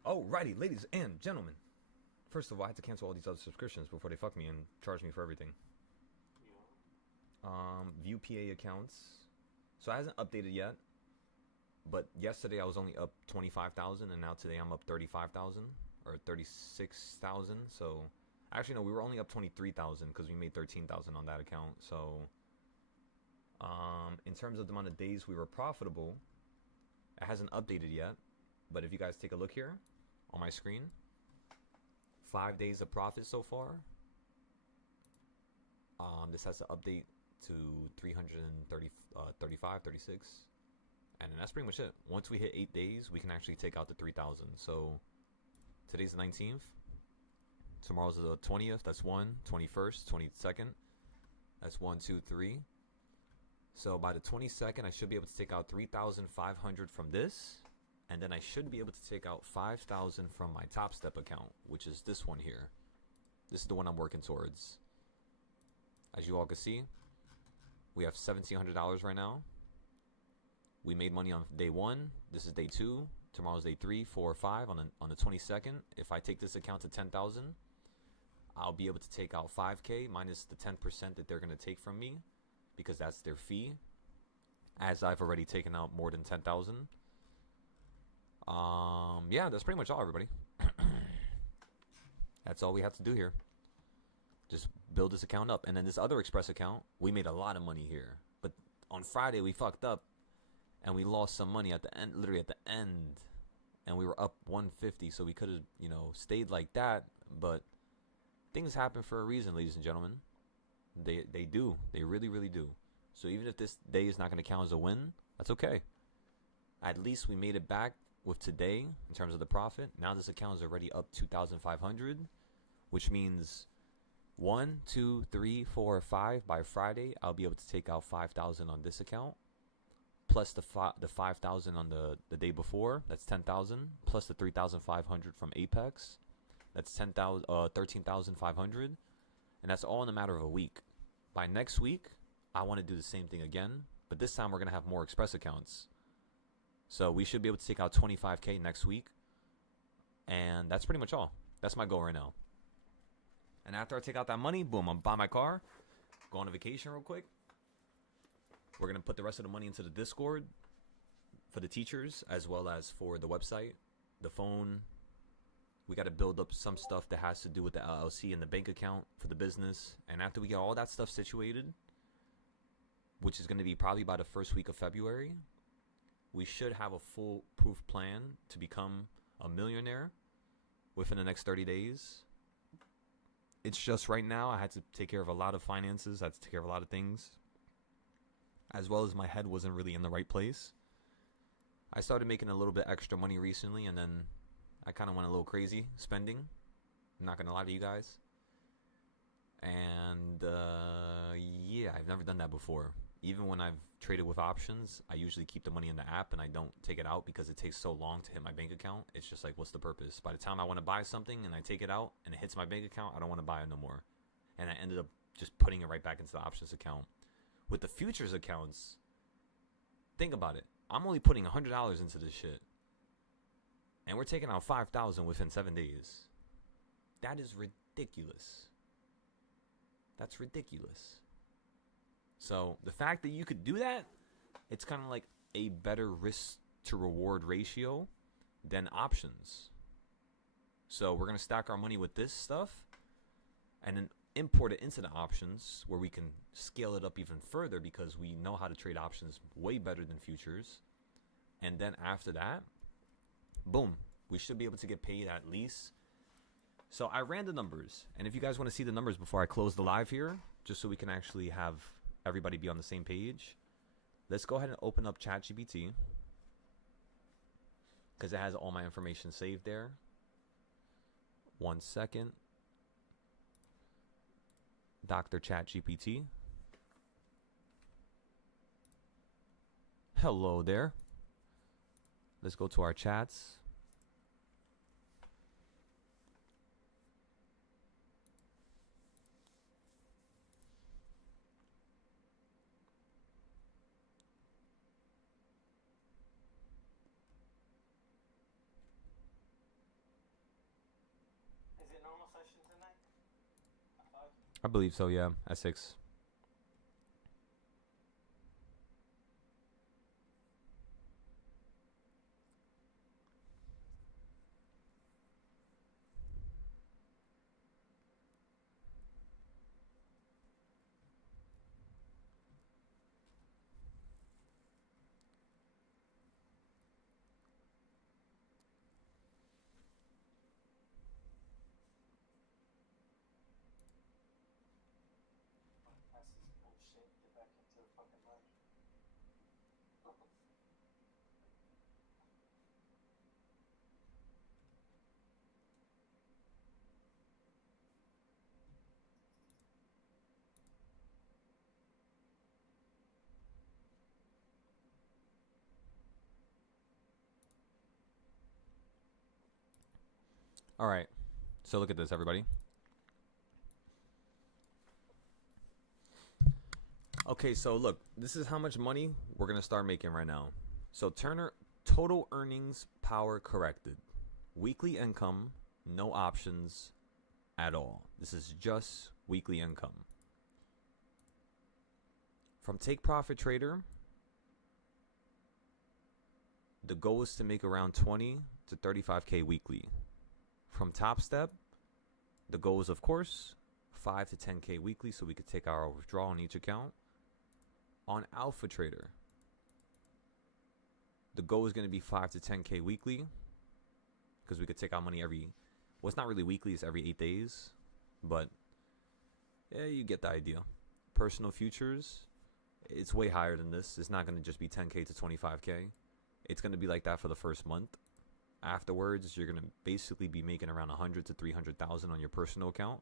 Alrighty, ladies and gentlemen. First of all, I had to cancel all these other subscriptions before they fuck me and charge me for everything. View PA accounts. So it hasn't updated yet. But yesterday I was only up 25,000, and now today I'm up 35,000 or 36,000. So actually no, we were only up 23,000 because we made 13,000 on that account. So in terms of the amount of days we were profitable, it hasn't updated yet. But if you guys take a look here on my screen, 5 days of profit so far. This has to update to 330, 35, 36. And then that's pretty much it. Once we hit 8 days, we can actually take out the 3,000. So today's the 19th. Tomorrow's the 20th. That's 1. 21st, 22nd. That's 1, 2, 3. So by the 22nd, I should be able to take out 3,500 from this. And then I should be able to take out 5,000 from my Top Step account, which is this one here. This is the one I'm working towards. As you all can see, we have $1,700 right now. We made money on day 1. This is day 2. Tomorrow's day 3, 4, 5 on the 22nd. If I take this account to 10,000, I'll be able to take out 5K minus the 10% that they're going to take from me, because that's their fee, as I've already taken out more than 10,000. Yeah, that's pretty much all, everybody. That's all we have to do here. Just build this account up. And then this other Express account, we made a lot of money here. But on Friday, we fucked up. And we lost some money at the end, literally at the end. And we were up 150, so we could have, you know, stayed like that. But things happen for a reason, ladies and gentlemen. They do. They really, really do. So even if this day is not going to count as a win, that's okay. At least we made it back with today in terms of the profit. Now this account is already up 2,500, which means 1, 2, 3, 4, 5 by Friday, I'll be able to take out 5,000 on this account, plus the 5,000 on the day before. That's 10,000, plus the 3,500 from Apex. That's 13,500, and that's all in a matter of a week. By next week, I want to do the same thing again, but this time we're gonna have more Express accounts. So we should be able to take out 25K next week. And that's pretty much all. That's my goal right now. And after I take out that money, boom, I'm buy my car, go on a vacation real quick. We're going to put the rest of the money into the Discord for the teachers, as well as for the website, the phone. We got to build up some stuff that has to do with the LLC and the bank account for the business. And after we get all that stuff situated, which is going to be probably by the first week of February, we should have a foolproof plan to become a millionaire within the next 30 days. It's just right now I had to take care of a lot of finances. I had to take care of a lot of things. As well as my head wasn't really in the right place. I started making a little bit extra money recently, and then I kind of went a little crazy spending. I'm not going to lie to you guys. And yeah, I've never done that before. Even when I've traded with options, I usually keep the money in the app and I don't take it out because it takes so long to hit my bank account. It's just like, what's the purpose? By the time I want to buy something and I take it out and it hits my bank account, I don't want to buy it no more. And I ended up just putting it right back into the options account. With the futures accounts, think about it. I'm only putting $100 into this shit. And we're taking out 5,000 within 7 days. That is ridiculous. That's ridiculous. So the fact that you could do that, it's kind of like a better risk to reward ratio than options. So we're going to stack our money with this stuff and then import it into the options where we can scale it up even further because we know how to trade options way better than futures. And then after that, boom, we should be able to get paid at least. So I ran the numbers, and if you guys want to see the numbers before I close the live here, just so we can actually have everybody be on the same page, let's go ahead and open up ChatGPT because it has all my information saved there. 1 second. Dr. ChatGPT. Hello there. Let's go to our chats. Is it normal session tonight? I believe so, yeah, at 6. That's this bullshit. Get back into the fucking life. All right. So look at this, everybody. Okay, so look, this is how much money we're going to start making right now. So Turner, total earnings power corrected. Weekly income, no options at all. This is just weekly income. From Take Profit Trader, the goal is to make around 20 to 35K weekly. From Top Step, the goal is, of course, 5 to 10K weekly so we could take our withdrawal on each account. On Alpha Trader, the goal is going to be 5 to 10K weekly because we could take our money every, well, it's not really weekly, it's every 8 days, but yeah, you get the idea. Personal Futures, it's way higher than this. It's not going to just be 10K to 25K. It's going to be like that for the first month. Afterwards, you're going to basically be making around 100 to 300,000 on your personal account.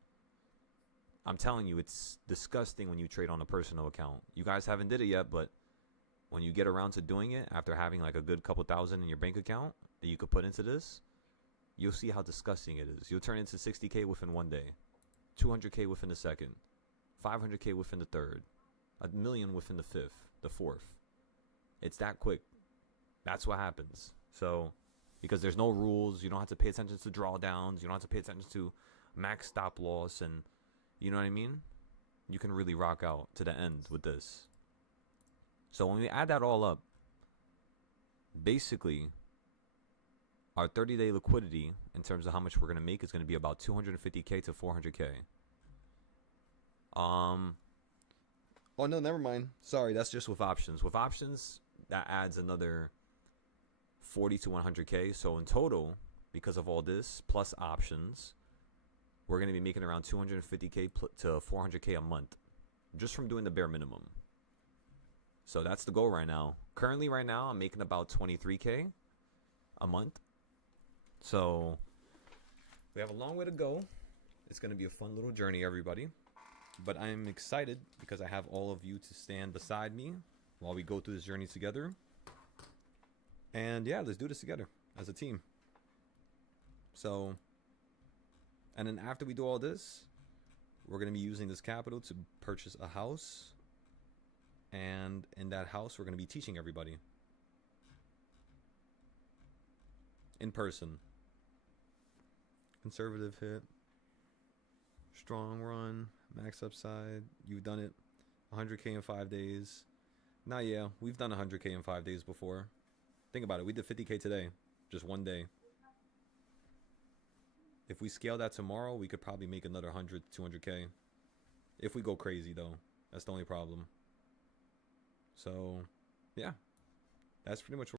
I'm telling you, it's disgusting when you trade on a personal account. You guys haven't did it yet, but when you get around to doing it, after having like a good couple thousand in your bank account that you could put into this, you'll see how disgusting it is. You'll turn into 60K within one day, 200K within the second, 500K within the third, $1 million within the fifth, the fourth. It's that quick. That's what happens. So, because there's no rules, you don't have to pay attention to drawdowns, you don't have to pay attention to max stop loss, and you know what I mean? You can really rock out to the end with this. So when we add that all up, basically, our 30-day liquidity in terms of how much we're going to make is going to be about 250K to 400K. Oh, no, never mind. Sorry, that's just with options. With options, that adds another 40 to 100K. So in total, because of all this, plus options, we're going to be making around 250K to 400K a month just from doing the bare minimum. So that's the goal right now. Currently, right now, I'm making about 23K a month. So we have a long way to go. It's going to be a fun little journey, everybody. But I'm excited because I have all of you to stand beside me while we go through this journey together. And yeah, let's do this together as a team. So, and then after we do all this, we're going to be using this capital to purchase a house. And in that house, we're going to be teaching everybody in person. Conservative hit, strong run, max upside. You've done it. 100K in 5 days. Now, yeah, we've done 100K in 5 days before. Think about it. We did 50K today, just one day. If we scale that tomorrow, we could probably make another 100 to 200K. If we go crazy, though. That's the only problem. So, yeah. That's pretty much